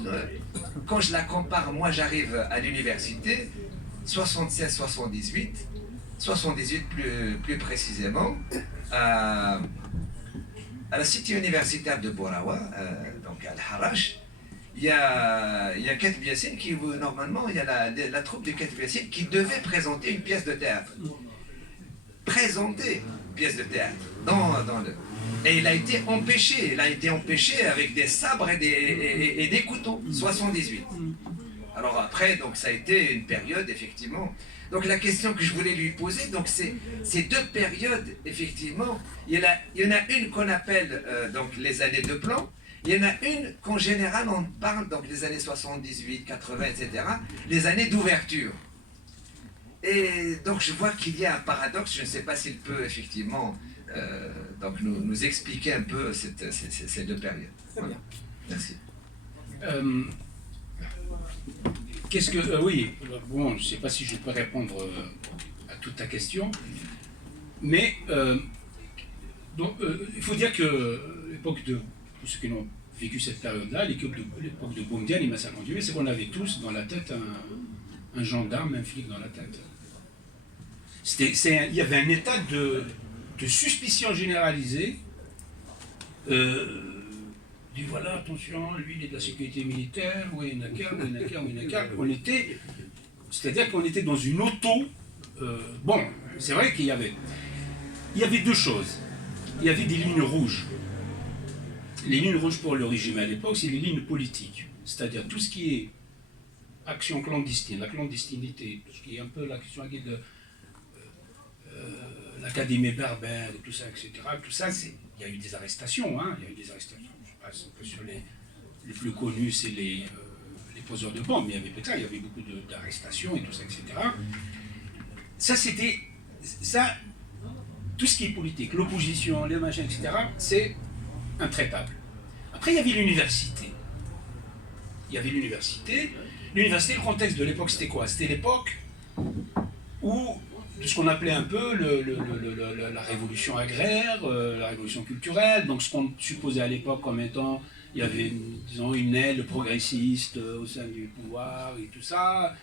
quand je la compare, moi j'arrive à l'université 76-78, 78 plus précisément. À la cité universitaire de Borawa, donc à Al-Harash, il y a Katb Yassine qui, normalement, il y a la troupe de Katb Yassine qui devait présenter une pièce de théâtre. Présenter une pièce de théâtre Et il a été empêché avec des sabres et des couteaux, 78. Alors après, donc ça a été une période, effectivement... Donc la question que je voulais lui poser, donc c'est ces deux périodes, effectivement, il y en a une qu'on appelle donc les années de plomb, il y en a une qu'en général on parle, donc les années 78, 80, etc., les années d'ouverture. Et donc je vois qu'il y a un paradoxe, je ne sais pas s'il peut effectivement donc nous expliquer un peu ces deux périodes. Voilà. Merci. Qu'est-ce que... oui, bon, je ne sais pas si je peux répondre à toute ta question, mais donc, il faut dire que l'époque de... Pour ceux qui ont vécu cette période-là, l'époque de Boumedienne et Massa Conduit, c'est qu'on avait tous dans la tête un gendarme, un flic dans la tête. Il y avait un état de suspicion généralisée. Dit voilà, attention, lui il est de la sécurité militaire, oui, c'est-à-dire qu'on était dans une auto. Bon, c'est vrai qu'il y avait deux choses. Il y avait des lignes rouges. Les lignes rouges pour le régime à l'époque, c'est les lignes politiques. C'est-à-dire tout ce qui est action clandestine, la clandestinité, tout ce qui est un peu la question de l'académie berbère, et tout ça, etc. Tout ça, il y a eu des arrestations, hein, il y a eu des arrestations. Sur les plus connus, c'est les poseurs de bombes, mais il y avait peut-être, il y avait beaucoup d'arrestations et tout ça, etc. Ça, c'était ça, tout ce qui est politique, l'opposition, les machins, etc., c'est intraitable. Après, il y avait l'université. L'université, le contexte de l'époque, c'était quoi? C'était l'époque où, de ce qu'on appelait un peu la révolution agraire, la révolution culturelle, donc ce qu'on supposait à l'époque comme étant, il y avait, disons, une aile progressiste au sein du pouvoir et tout ça,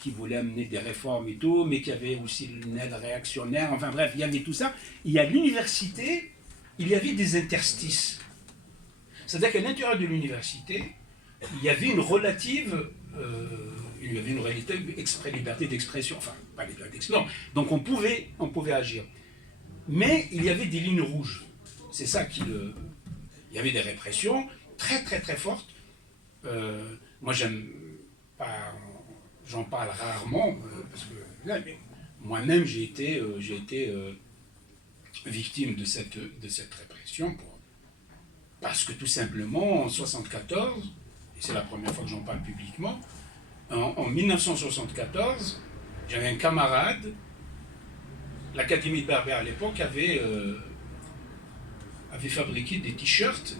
qui voulait amener des réformes et tout, mais qui avait aussi une aile réactionnaire, enfin bref, il y avait tout ça. Il y a l'université, il y avait des interstices. C'est-à-dire qu'à l'intérieur de l'université, il y avait une relative il y avait une réalité liberté d'expression, enfin, pas liberté d'expression, donc on pouvait agir. Mais il y avait des lignes rouges. C'est ça qui le... Il y avait des répressions très très très fortes. Moi j'en parle rarement, parce que moi-même j'ai été victime de cette répression, parce que tout simplement en 1974, et c'est la première fois que j'en parle publiquement, en 1974, j'avais un camarade, l'Académie de Berbère à l'époque avait fabriqué des t-shirts,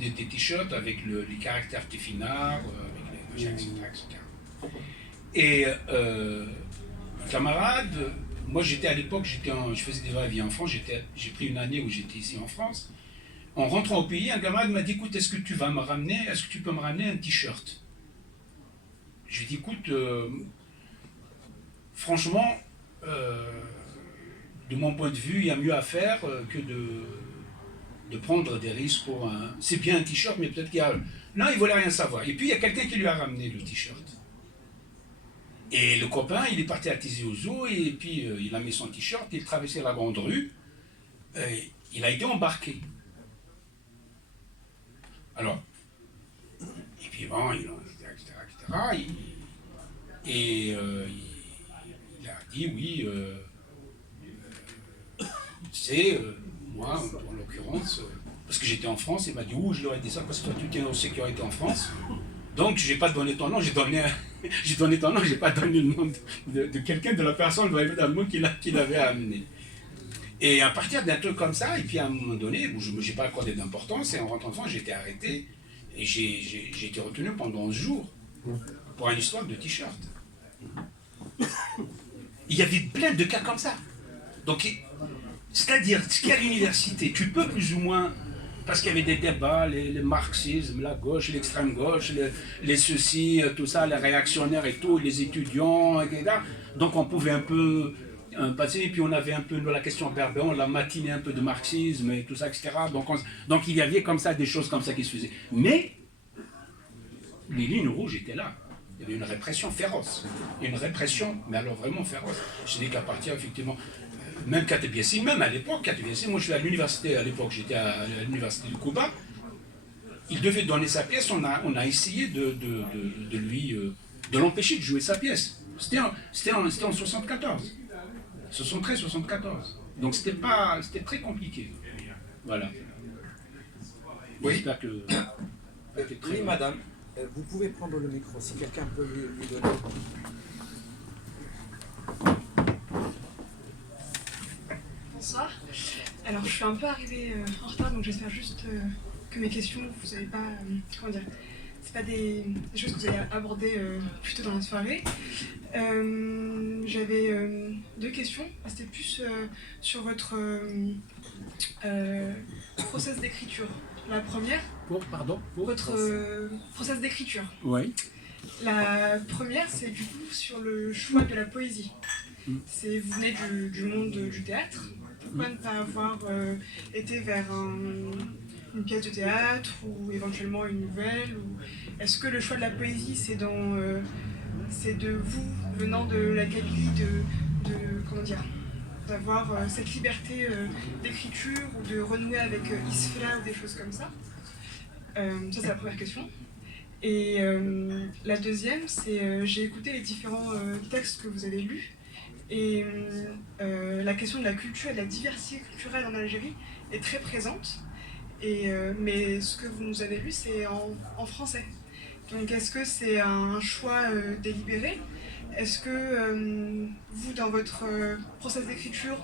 des t-shirts avec les caractères Teffinard, avec les machins, etc. Et un camarade, moi j'étais à l'époque, je faisais des va-et-vient en France, j'ai pris une année où j'étais ici en France. En rentrant au pays, un camarade m'a dit, écoute, est-ce que tu peux me ramener un t-shirt? Je lui ai dit, écoute, franchement, de mon point de vue, il y a mieux à faire que de prendre des risques pour un... C'est bien un t-shirt, mais peut-être qu'il y a... Non, il ne voulait rien savoir. Et puis, il y a quelqu'un qui lui a ramené le t-shirt. Et le copain, il est parti à Tizi Ouzou, et puis il a mis son t-shirt, il traversait la grande rue, il a été embarqué. Alors, et puis bon, etc. Il a dit, oui, tu sais, moi, en l'occurrence, parce que j'étais en France, il m'a dit, je leur ai dit ça parce que toi, tu tiens aux sécurités en France. Donc, je n'ai pas donné ton nom, j'ai donné ton nom, je n'ai pas donné le nom de quelqu'un, de la personne, évidemment, qui l'avait amené. Et à partir d'un truc comme ça, et puis à un moment donné, je n'ai pas accordé d'importance, et en rentrant en France, j'ai été arrêté, et j'ai été retenu pendant 11 jours pour une histoire de t-shirt. Il y avait plein de cas comme ça. Donc, c'est-à-dire qu'à l'université, tu peux plus ou moins, parce qu'il y avait des débats, les marxismes, la gauche, l'extrême gauche, les ceci, tout ça, les réactionnaires et tout, les étudiants, etc. Donc on pouvait un peu passer, et puis on avait un peu la question berbère, on l'a matiné un peu de marxisme et tout ça, etc. Donc il y avait comme ça des choses comme ça qui se faisaient. Mais les lignes rouges étaient là. Il y avait une répression féroce. Une répression, mais alors vraiment féroce. Je dis qu'à partir, effectivement, même Kateb-Yassine, même à l'époque, Kateb-Yassine, moi je suis à l'université, à l'époque j'étais à l'université de Cuba, il devait donner sa pièce, on a essayé de l'empêcher de jouer sa pièce. C'était en 74, 73-74. Donc c'était très compliqué. Voilà. Oui. J'espère que... Oui, madame, vous pouvez prendre le micro, si quelqu'un peut lui donner. Bonsoir. Alors, je suis un peu arrivée en retard, donc j'espère juste que mes questions, vous n'avez pas... comment dire, c'est pas des choses que vous allez aborder plus tôt dans la soirée. J'avais deux questions. C'était plus sur votre process d'écriture. La première... Votre process d'écriture. Oui. La première, c'est du coup sur le choix de la poésie. Vous venez du monde du théâtre. Pourquoi ne pas avoir été vers une pièce de théâtre ou éventuellement une nouvelle Est-ce que le choix de la poésie, c'est de vous, venant de la Kabylie, comment dire, d'avoir cette liberté d'écriture ou de renouer avec Isfla ou des choses comme ça? Ça, c'est la première question. Et la deuxième, c'est j'ai écouté les différents textes que vous avez lus. Et la question de la culture et de la diversité culturelle en Algérie est très présente. Mais ce que vous nous avez lu, c'est en français. Donc est-ce que c'est un choix délibéré? Est-ce que vous, dans votre process d'écriture,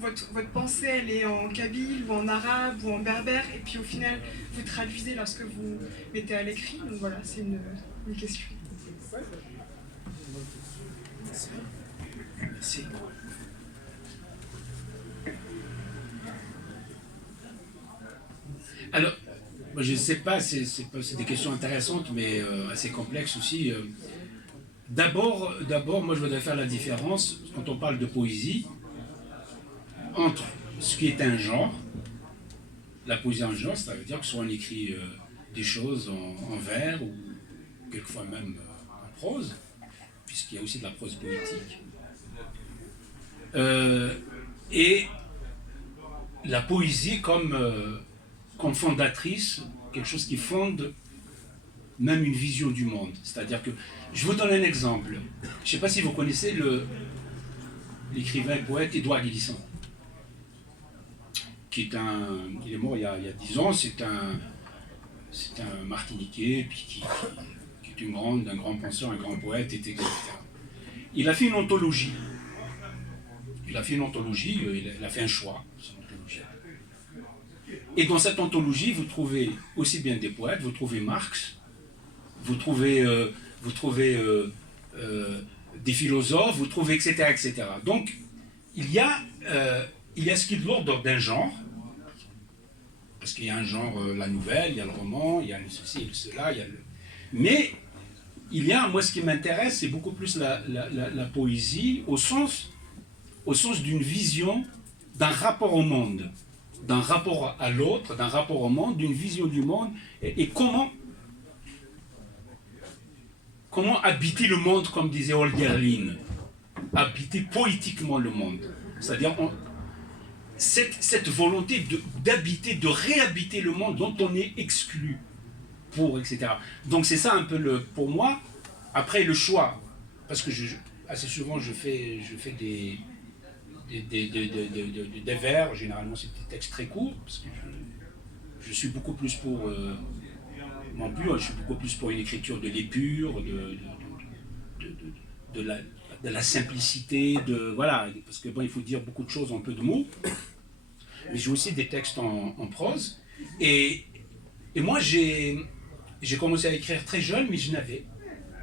votre pensée, elle est en kabyle ou en arabe ou en berbère, et puis au final, vous traduisez lorsque vous mettez à l'écrit? Donc voilà, c'est une question. Merci. Alors, je ne sais pas, c'est des questions intéressantes, mais assez complexes aussi. D'abord, moi je voudrais faire la différence, quand on parle de poésie, entre ce qui est un genre, la poésie en genre, ça veut dire que soit on écrit des choses en vers quelquefois même en prose, puisqu'il y a aussi de la prose poétique. Et la poésie comme fondatrice, quelque chose qui fonde même une vision du monde. C'est-à-dire que, je vous donne un exemple. Je ne sais pas si vous connaissez l'écrivain et poète Édouard Glissant, il est mort il y a 10 ans, c'est un Martiniquais, puis qui est un grand penseur, un grand poète, etc. Il a fait une anthologie. Il a fait un choix. Et dans cette anthologie, vous trouvez aussi bien des poètes, vous trouvez Marx, vous trouvez des philosophes, vous trouvez etc., etc. Donc, il y a ce qui est de l'ordre d'un genre, parce qu'il y a un genre, la nouvelle, il y a le roman, il y a le ceci, le cela, mais il y a, moi ce qui m'intéresse, c'est beaucoup plus la poésie au sens d'une vision, d'un rapport au monde, d'un rapport à l'autre, d'un rapport au monde, d'une vision du monde, et comment habiter le monde, comme disait Hölderlin, habiter poétiquement le monde. C'est-à-dire cette volonté d'habiter, de réhabiter le monde dont on est exclu, etc. Donc c'est ça un peu pour moi. Après le choix, parce que assez souvent je fais des vers, généralement c'est des textes très courts, parce que je suis beaucoup plus pour je suis beaucoup plus pour une écriture de l'épure, de la simplicité, voilà, parce que il faut dire beaucoup de choses en peu de mots, mais j'ai aussi des textes en prose, et moi j'ai commencé à écrire très jeune, mais je n'avais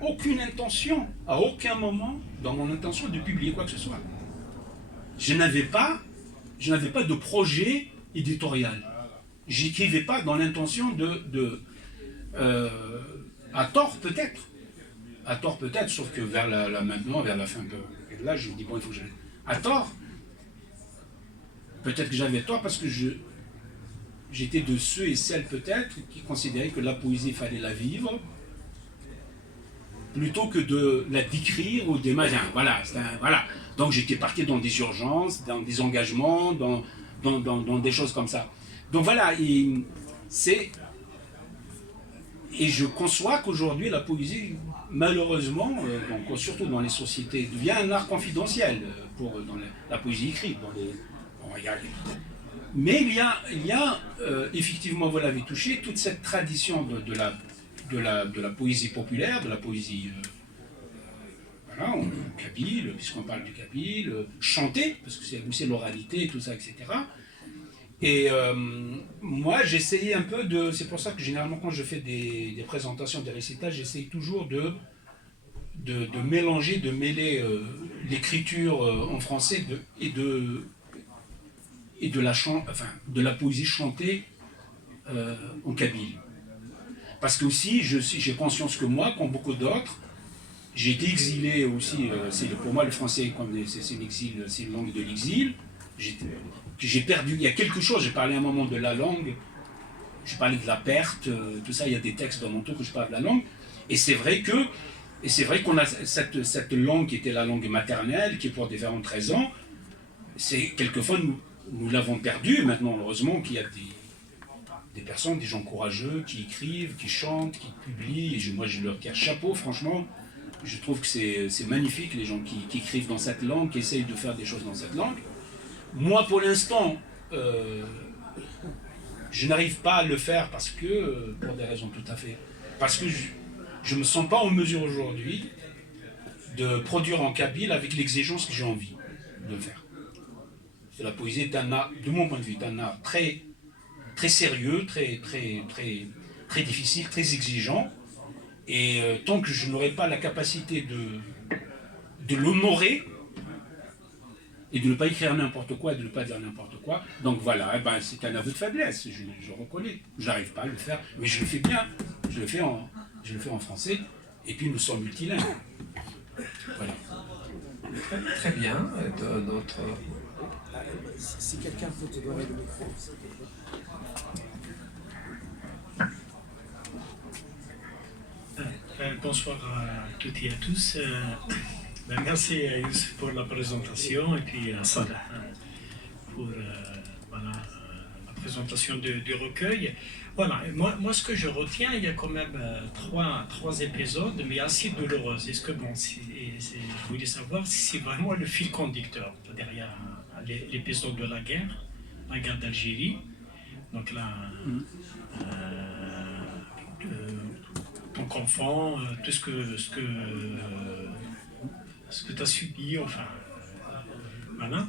aucune intention, à aucun moment dans mon intention de publier quoi que ce soit. Je n'avais pas de projet éditorial. J'écrivais pas dans l'intention à tort peut-être, sauf que maintenant, vers la fin de là, je me dis, il faut que j'aille. À tort, peut-être que j'avais tort parce que j'étais de ceux et celles peut-être qui considéraient que la poésie, il fallait la vivre, plutôt que de la décrire ou d'imaginer. Voilà. Donc j'étais parti dans des urgences, dans des engagements, dans des choses comme ça. Donc voilà, et je conçois qu'aujourd'hui la poésie, malheureusement, surtout dans les sociétés, devient un art confidentiel dans la poésie écrite. Mais il y a effectivement, vous l'avez touché, toute cette tradition de la poésie populaire, de la poésie kabyle, puisqu'on parle du kabyle, chantée, parce que c'est l'oralité, tout ça, etc. Et moi, j'essayais un peu c'est pour ça que généralement, quand je fais des présentations, des récitages, j'essaye toujours de mêler l'écriture en français et de la poésie chantée en kabyle. Parce que aussi, j'ai conscience que moi, comme beaucoup d'autres, j'ai été exilé aussi. Pour moi, le français, c'est l'exil, c'est une langue de l'exil. J'ai perdu. Il y a quelque chose. J'ai parlé à un moment de la langue. J'ai parlé de la perte, tout ça. Il y a des textes dans mon truc où je parle de la langue. Et c'est vrai qu'on a cette langue qui était la langue maternelle, qui est pour des 20 13 ans. C'est quelquefois nous l'avons perdue. Maintenant, heureusement qu'il y a des personnes, des gens courageux qui écrivent, qui chantent, qui publient. Et moi, je leur tire chapeau, franchement. Je trouve que c'est magnifique, les gens qui écrivent dans cette langue, qui essayent de faire des choses dans cette langue. Moi, pour l'instant, je n'arrive pas à le faire pour des raisons tout à fait... Parce que je ne me sens pas en mesure aujourd'hui de produire en kabyle avec l'exigence que j'ai envie de faire. La poésie est un art, de mon point de vue, un art très, très sérieux, très, très, très, très difficile, très exigeant. Et tant que je n'aurai pas la capacité de l'honorer et de ne pas écrire n'importe quoi et de ne pas dire n'importe quoi, donc voilà, c'est un aveu de faiblesse, je reconnais. Je n'arrive pas à le faire, mais je le fais bien. Je le fais en français, et puis nous sommes multilingues. Voilà. Très bien. D'autres... Si quelqu'un peut te donner le micro, s'il te plaît. Bonsoir à toutes et à tous. Merci à Youssef pour la présentation et puis à Salah pour voilà, la présentation du recueil. Voilà, moi ce que je retiens, il y a quand même trois épisodes, mais assez douloureux. Est-ce que bon, je voulais savoir si c'est vraiment le fil conducteur derrière l'épisode de la guerre d'Algérie. Donc là, ton enfant, tout ce que tu as subi, enfin, voilà.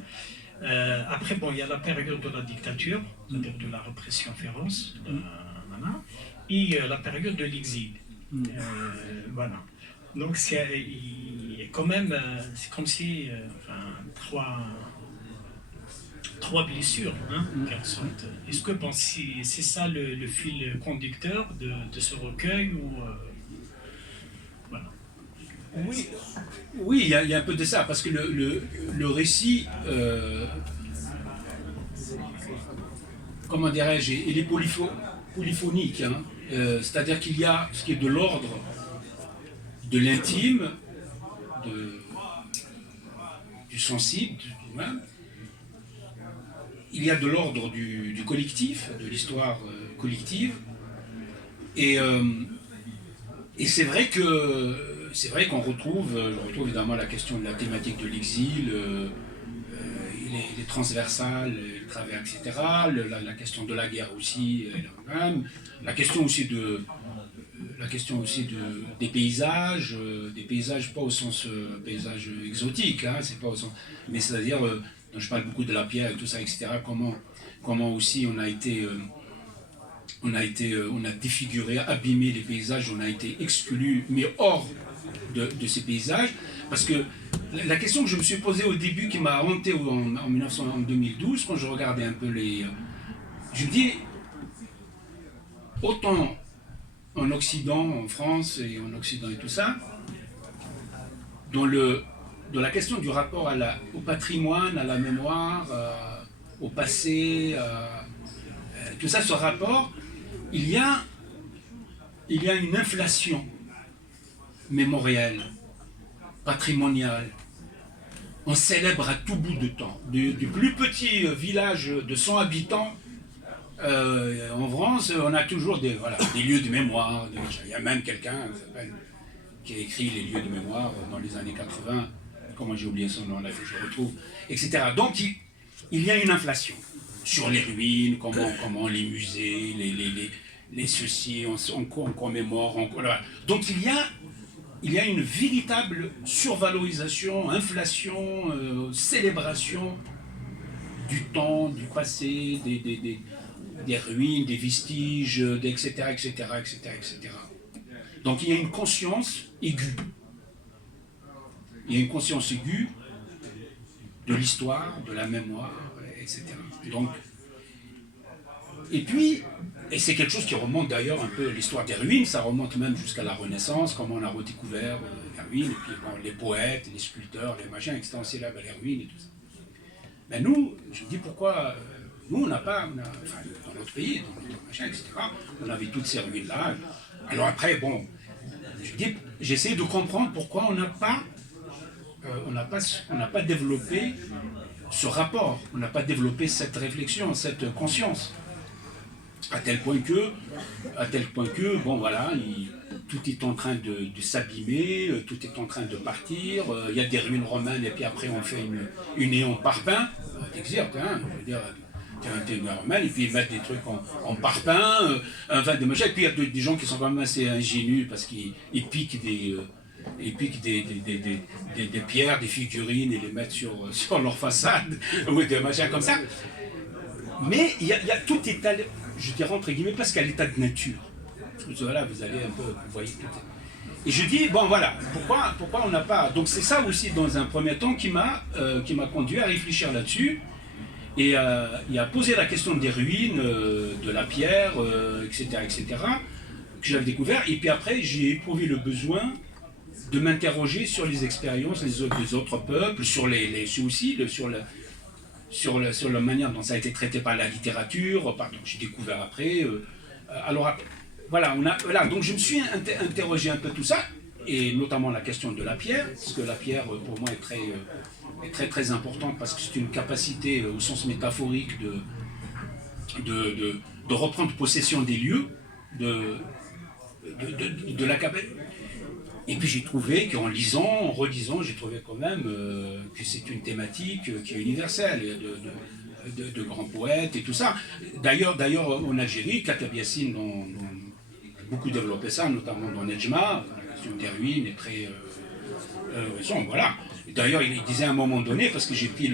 Après, bon, il y a la période de la dictature, c'est-à-dire de la répression féroce, voilà, et la période de l'exil. Voilà. Donc, quand même, c'est comme si, enfin, trois blessures, hein, en quelque sorte. Est-ce que bon, c'est ça le fil conducteur de ce recueil ou voilà. Oui, il y a un peu de ça, parce que le récit, comment dirais-je, il est polyphonique, hein, c'est-à-dire qu'il y a ce qui est de l'ordre de l'intime, du sensible, du humain. Il y a de l'ordre du collectif, de l'histoire collective, et c'est vrai qu'on retrouve évidemment la question de la thématique de l'exil, il est transversal, il traverse, etc. La question de la guerre aussi, la question aussi des paysages pas au sens paysage exotique, hein, c'est pas au sens, mais c'est-à-dire je parle beaucoup de la pierre et tout ça, etc. Comment aussi on a défiguré, abîmé les paysages, on a été exclu, mais hors de ces paysages, parce que la question que je me suis posée au début, qui m'a hanté en 2012, quand je regardais un peu je me dis, autant en Occident, en France et en Occident et tout ça, dans la question du rapport au patrimoine, à la mémoire, au passé, tout ça, ce rapport, il y a une inflation mémorielle, patrimoniale. On célèbre à tout bout de temps. Du plus petit village de 100 habitants en France, on a toujours des lieux de mémoire. Il y a même quelqu'un qui a écrit les lieux de mémoire dans les années 80. Comment j'ai oublié son nom, là, je retrouve, etc. Donc, il y a une inflation sur les ruines, comment les musées, les ceci, on commémore. Donc, il y a une véritable survalorisation, inflation, célébration du temps, du passé, des ruines, des vestiges, etc., etc., etc., etc. Donc, il y a une conscience aiguë. Il y a une conscience aiguë de l'histoire, de la mémoire, etc. Donc, et c'est quelque chose qui remonte d'ailleurs un peu, l'histoire des ruines, ça remonte même jusqu'à la Renaissance, comment on a redécouvert les ruines, et puis les poètes, les sculpteurs, les machins, etc. On célèbre les ruines et tout ça. Mais nous, je me dis pourquoi, nous on n'a pas, dans notre pays, dans notre machin, etc., on avait toutes ces ruines-là. Alors après, bon, j'essaie de comprendre pourquoi on n'a pas développé ce rapport, on n'a pas développé cette réflexion, cette conscience, à tel point que bon voilà, tout est en train de s'abîmer, tout est en train de partir, il y a des ruines romaines et puis après on fait une néon parpaing, t'exerces, hein, je veux dire, t'es une romaine et puis ils mettent des trucs en parpaing, enfin des machins, et puis il y a des gens qui sont quand même assez ingénus parce qu'ils piquent des pierres, des figurines et les mettre sur leur façade ou des machins comme ça. Mais il y a tout état, je dirais entre guillemets, presque à l'état de nature. Voilà, vous allez un peu, vous voyez tout. Et je dis, bon voilà, pourquoi on n'a pas... Donc c'est ça aussi dans un premier temps qui m'a conduit à réfléchir là-dessus et à poser la question des ruines, de la pierre, etc., que j'avais découvert. Et puis après, j'ai éprouvé le besoin de m'interroger sur les expériences des autres peuples, sur la manière dont ça a été traité par la littérature, j'ai découvert après. Alors, voilà, donc je me suis interrogé un peu tout ça, et notamment la question de la pierre, parce que la pierre, pour moi, est très importante, parce que c'est une capacité, au sens métaphorique, de reprendre possession des lieux, de la capacité. Et puis j'ai trouvé qu'en lisant, en relisant, j'ai trouvé quand même que c'est une thématique qui est universelle, de grands poètes et tout ça. D'ailleurs, en Algérie, Kateb Yassine a beaucoup développé ça, notamment dans Nejma, la question des ruines est très récente, voilà. D'ailleurs, il disait à un moment donné, parce que j'ai pris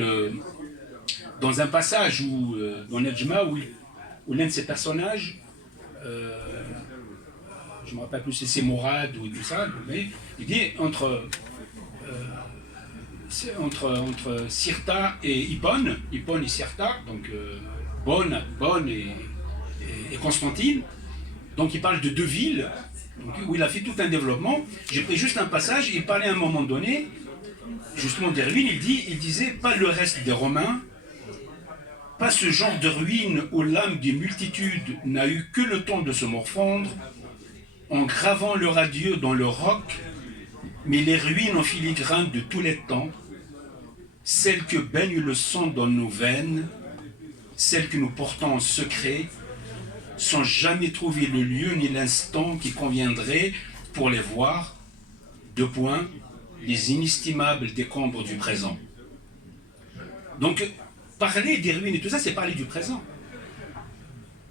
dans un passage dans Nejma, où l'un de ses personnages, je ne me rappelle plus si c'est Mourad ou tout ça, mais il dit entre Sirta et Hippone et Sirta, donc Bonne et Constantine, donc il parle de deux villes, donc, où il a fait tout un développement. J'ai pris juste un passage, il parlait à un moment donné, justement des ruines, il disait pas le reste des Romains, pas ce genre de ruines où l'âme des multitudes n'a eu que le temps de se morfondre, en gravant leur adieu dans le roc, mais les ruines en filigrane de tous les temps, celles que baigne le sang dans nos veines, celles que nous portons en secret, sans jamais trouver le lieu ni l'instant qui conviendrait pour les voir, les inestimables décombres du présent. Donc, parler des ruines et tout ça, c'est parler du présent.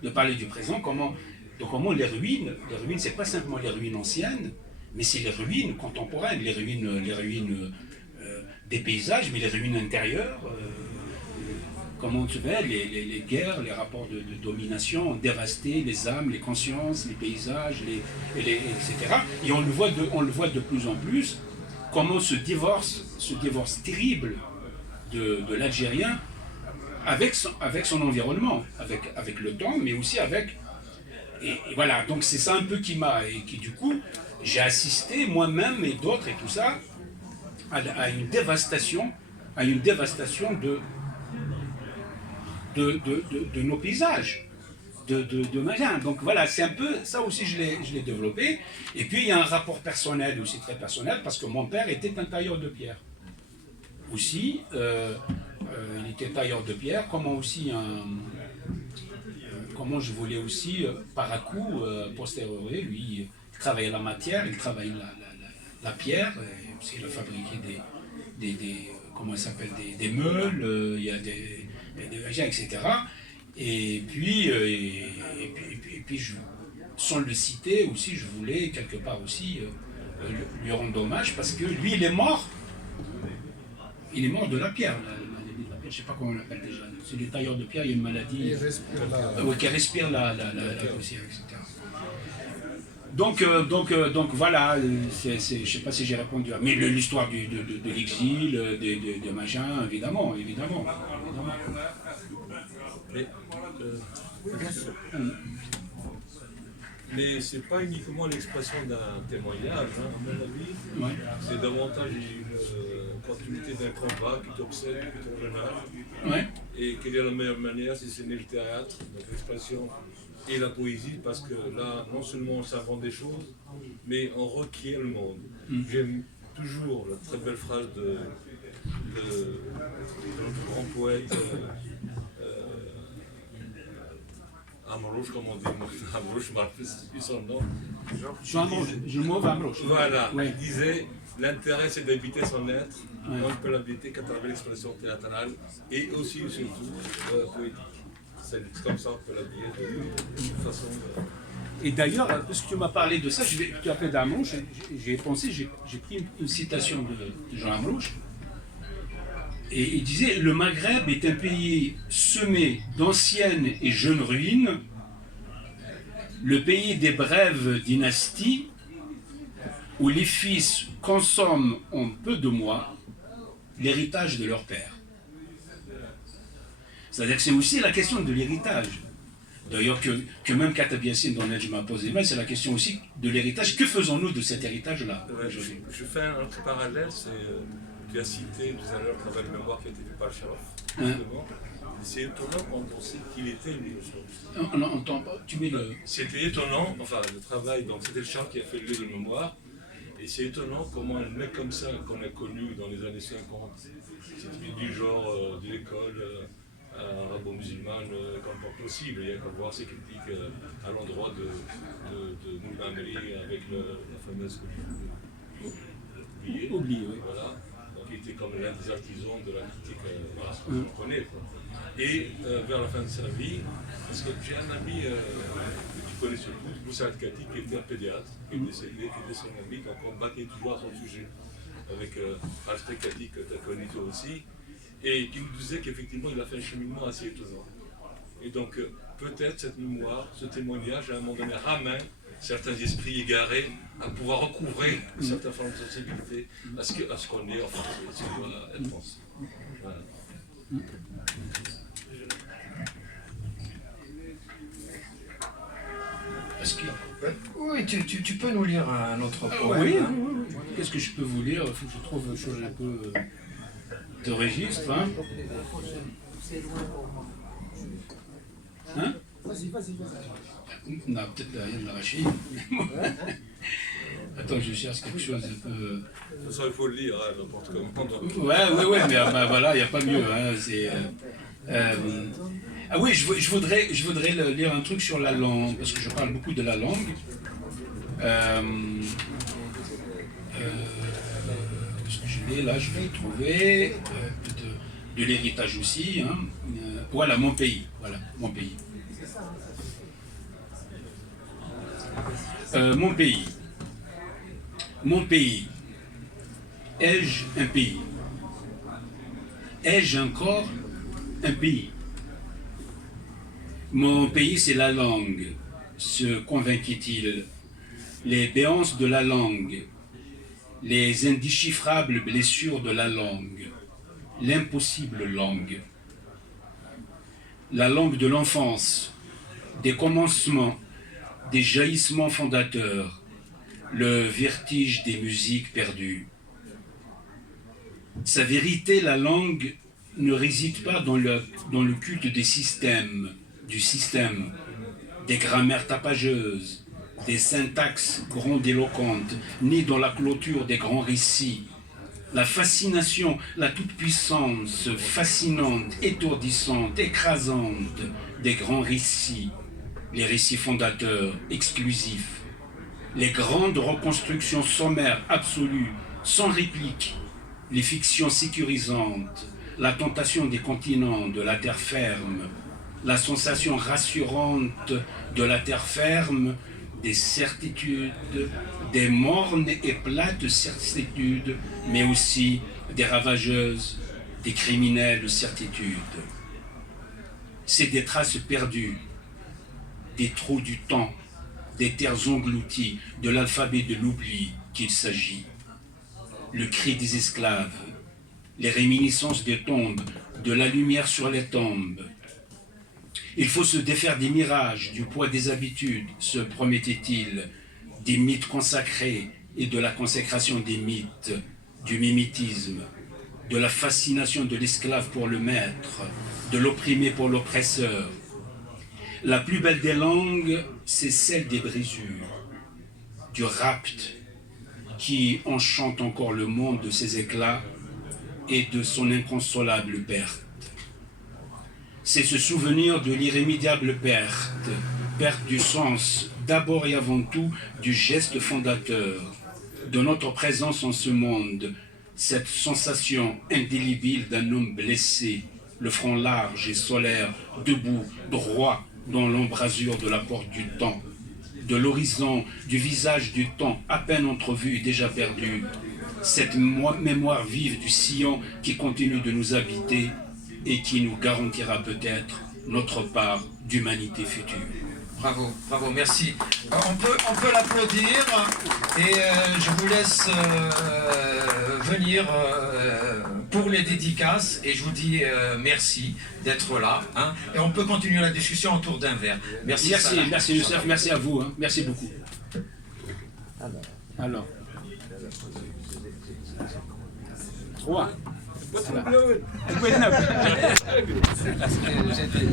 De parler du présent, comment les ruines, c'est pas simplement les ruines anciennes, mais c'est les ruines contemporaines, les ruines des paysages, mais les ruines intérieures. Comment tu vois, les guerres, les rapports de domination ont dévasté les âmes, les consciences, les paysages, etc. Et on le voit de plus en plus, comment ce divorce terrible de l'Algérien avec son environnement, avec le temps, mais aussi avec... Et voilà, donc c'est ça un peu qui du coup, j'ai assisté moi-même et d'autres et tout ça, à une dévastation de nos paysages, de machin. Donc voilà, c'est un peu, ça aussi je l'ai développé. Et puis il y a un rapport personnel aussi, très personnel, parce que mon père était un tailleur de pierre. Aussi, il était tailleur de pierre, comment je voulais aussi, par à coup, posteriori, lui, il travaillait la matière, il travaillait la pierre, parce qu'il a fabriqué des meules, il y a des machins, etc. Et puis, sans le citer aussi, je voulais quelque part aussi lui rendre hommage, parce que lui, il est mort de la pierre. Je ne sais pas comment on l'appelle déjà. C'est les tailleurs de pierre, il y a une maladie qui respire la poussière, etc. Donc voilà, je ne sais pas si j'ai répondu à... Mais l'histoire de l'exil, des machins, évidemment. Mais ce n'est pas uniquement l'expression d'un témoignage, à mon avis. Ouais. C'est davantage une continuité d'un combat qui t'obsède depuis ton jeune âge. Ouais. Et quelle est la meilleure manière, si ce n'est le théâtre, donc l'expression et la poésie, parce que là, non seulement on s'invente des choses, mais on requiert le monde. J'aime toujours la très belle phrase de notre grand poète Amrouche, comme on dit, Amrouche, je ne me rappelle plus son nom. Voilà, ouais. Il disait l'intérêt c'est d'habiter son être, ouais. On ne peut l'habiter qu'à travers l'expression théâtrale et aussi surtout poétique. C'est comme ça qu'on peut l'habiller de façon. Et d'ailleurs, puisque tu m'as parlé de ça, tu as fait d'Amrouche, j'ai pris une citation de Jean Amrouche. Et il disait, le Maghreb est un pays semé d'anciennes et jeunes ruines, le pays des brèves dynasties, où les fils consomment en peu de mois l'héritage de leur père. C'est-à-dire que c'est aussi la question de l'héritage. D'ailleurs, que même Kateb Yassine dans Nejma posé, c'est la question aussi de l'héritage. Que faisons-nous de cet héritage-là? Je fais un parallèle, c'est... tu as cité tout à l'heure le travail de mémoire qui a été fait par le Sharaf, justement. C'est étonnant quand on sait qu'il était une On n'entend pas, tu mets le... C'était étonnant, enfin le travail, donc c'était le Sharaf qui a fait le livre de mémoire, et c'est étonnant comment un mec comme ça qu'on a connu dans les années 50, c'était du genre de l'école arabo-musulmane comme possible, il y a qu'à voir ses critiques à l'endroit de Moulin Amri avec la fameuse oublié, oui. Voilà. Donc il était comme l'un des artisans de la critique, voilà, qu'on connaît. Quoi. Et vers la fin de sa vie, parce que j'ai un ami que tu connais surtout, Moussa Al-Kati, qui était un pédiatre, qui est décédé, qui était son ami, donc on battait toujours à son sujet, avec Alfred Kati, que tu as connu toi aussi, et qui nous disait qu'effectivement il a fait un cheminement assez étonnant. Et donc peut-être cette mémoire, ce témoignage, à un moment donné, ramène certains esprits égarés à pouvoir recouvrer certaines formes de sensibilité à ce qu'on est, enfin, ce qu'on doit être pensé. Voilà. Oui, tu peux nous lire un autre poème. Oui. Qu'est-ce que je peux vous lire? Il faut que je trouve une chose un peu de registre. Hein? Vas-y. On a peut-être rien de l'arracher. Attends, je cherche quelque chose un peu... De toute façon, il faut le lire, n'importe comment. Ouais, mais voilà, il n'y a pas mieux. Hein, Ah oui, je voudrais lire un truc sur la langue, parce que je parle beaucoup de la langue. Ce que je l'ai là, je vais le trouver. De l'héritage aussi. Hein. Voilà, mon pays. Mon pays. Ai-je un pays? Ai-je encore un pays? Mon pays, c'est la langue, se convainquit-il. Les béances de la langue, les indéchiffrables blessures de la langue, l'impossible langue. La langue de l'enfance, des commencements, des jaillissements fondateurs, le vertige des musiques perdues. Sa vérité, la langue, ne réside pas dans le culte du système, des grammaires tapageuses, des syntaxes grandiloquentes, ni dans la clôture des grands récits. La fascination, la toute-puissance, fascinante, étourdissante, écrasante des grands récits, les récits fondateurs, exclusifs, les grandes reconstructions sommaires, absolues, sans réplique, les fictions sécurisantes, la tentation des continents, de la terre ferme, la sensation rassurante de la terre ferme, des certitudes, des mornes et plates certitudes, mais aussi des ravageuses, des criminelles certitudes. C'est des traces perdues, des trous du temps, des terres englouties, de l'alphabet de l'oubli qu'il s'agit. Le cri des esclaves, les réminiscences des tombes, de la lumière sur les tombes. Il faut se défaire des mirages, du poids des habitudes, se promettait-il, des mythes consacrés et de la consécration des mythes, du mimétisme, de la fascination de l'esclave pour le maître, de l'opprimé pour l'oppresseur. La plus belle des langues, c'est celle des brisures, du rapt, qui enchante encore le monde de ses éclats et de son inconsolable perte. C'est se souvenir de l'irrémédiable perte du sens, d'abord et avant tout du geste fondateur, de notre présence en ce monde, cette sensation indélébile d'un homme blessé, le front large et solaire, debout, droit, dans l'embrasure de la porte du temps, de l'horizon, du visage du temps, à peine entrevu et déjà perdu, cette mémoire vive du sillon qui continue de nous habiter et qui nous garantira peut-être notre part d'humanité future. Bravo, merci. On peut l'applaudir et je vous laisse venir pour les dédicaces et je vous dis merci d'être là. Hein, et on peut continuer la discussion autour d'un verre. Merci Youssef, merci à vous. Hein, merci beaucoup. Alors. 3. J'étais.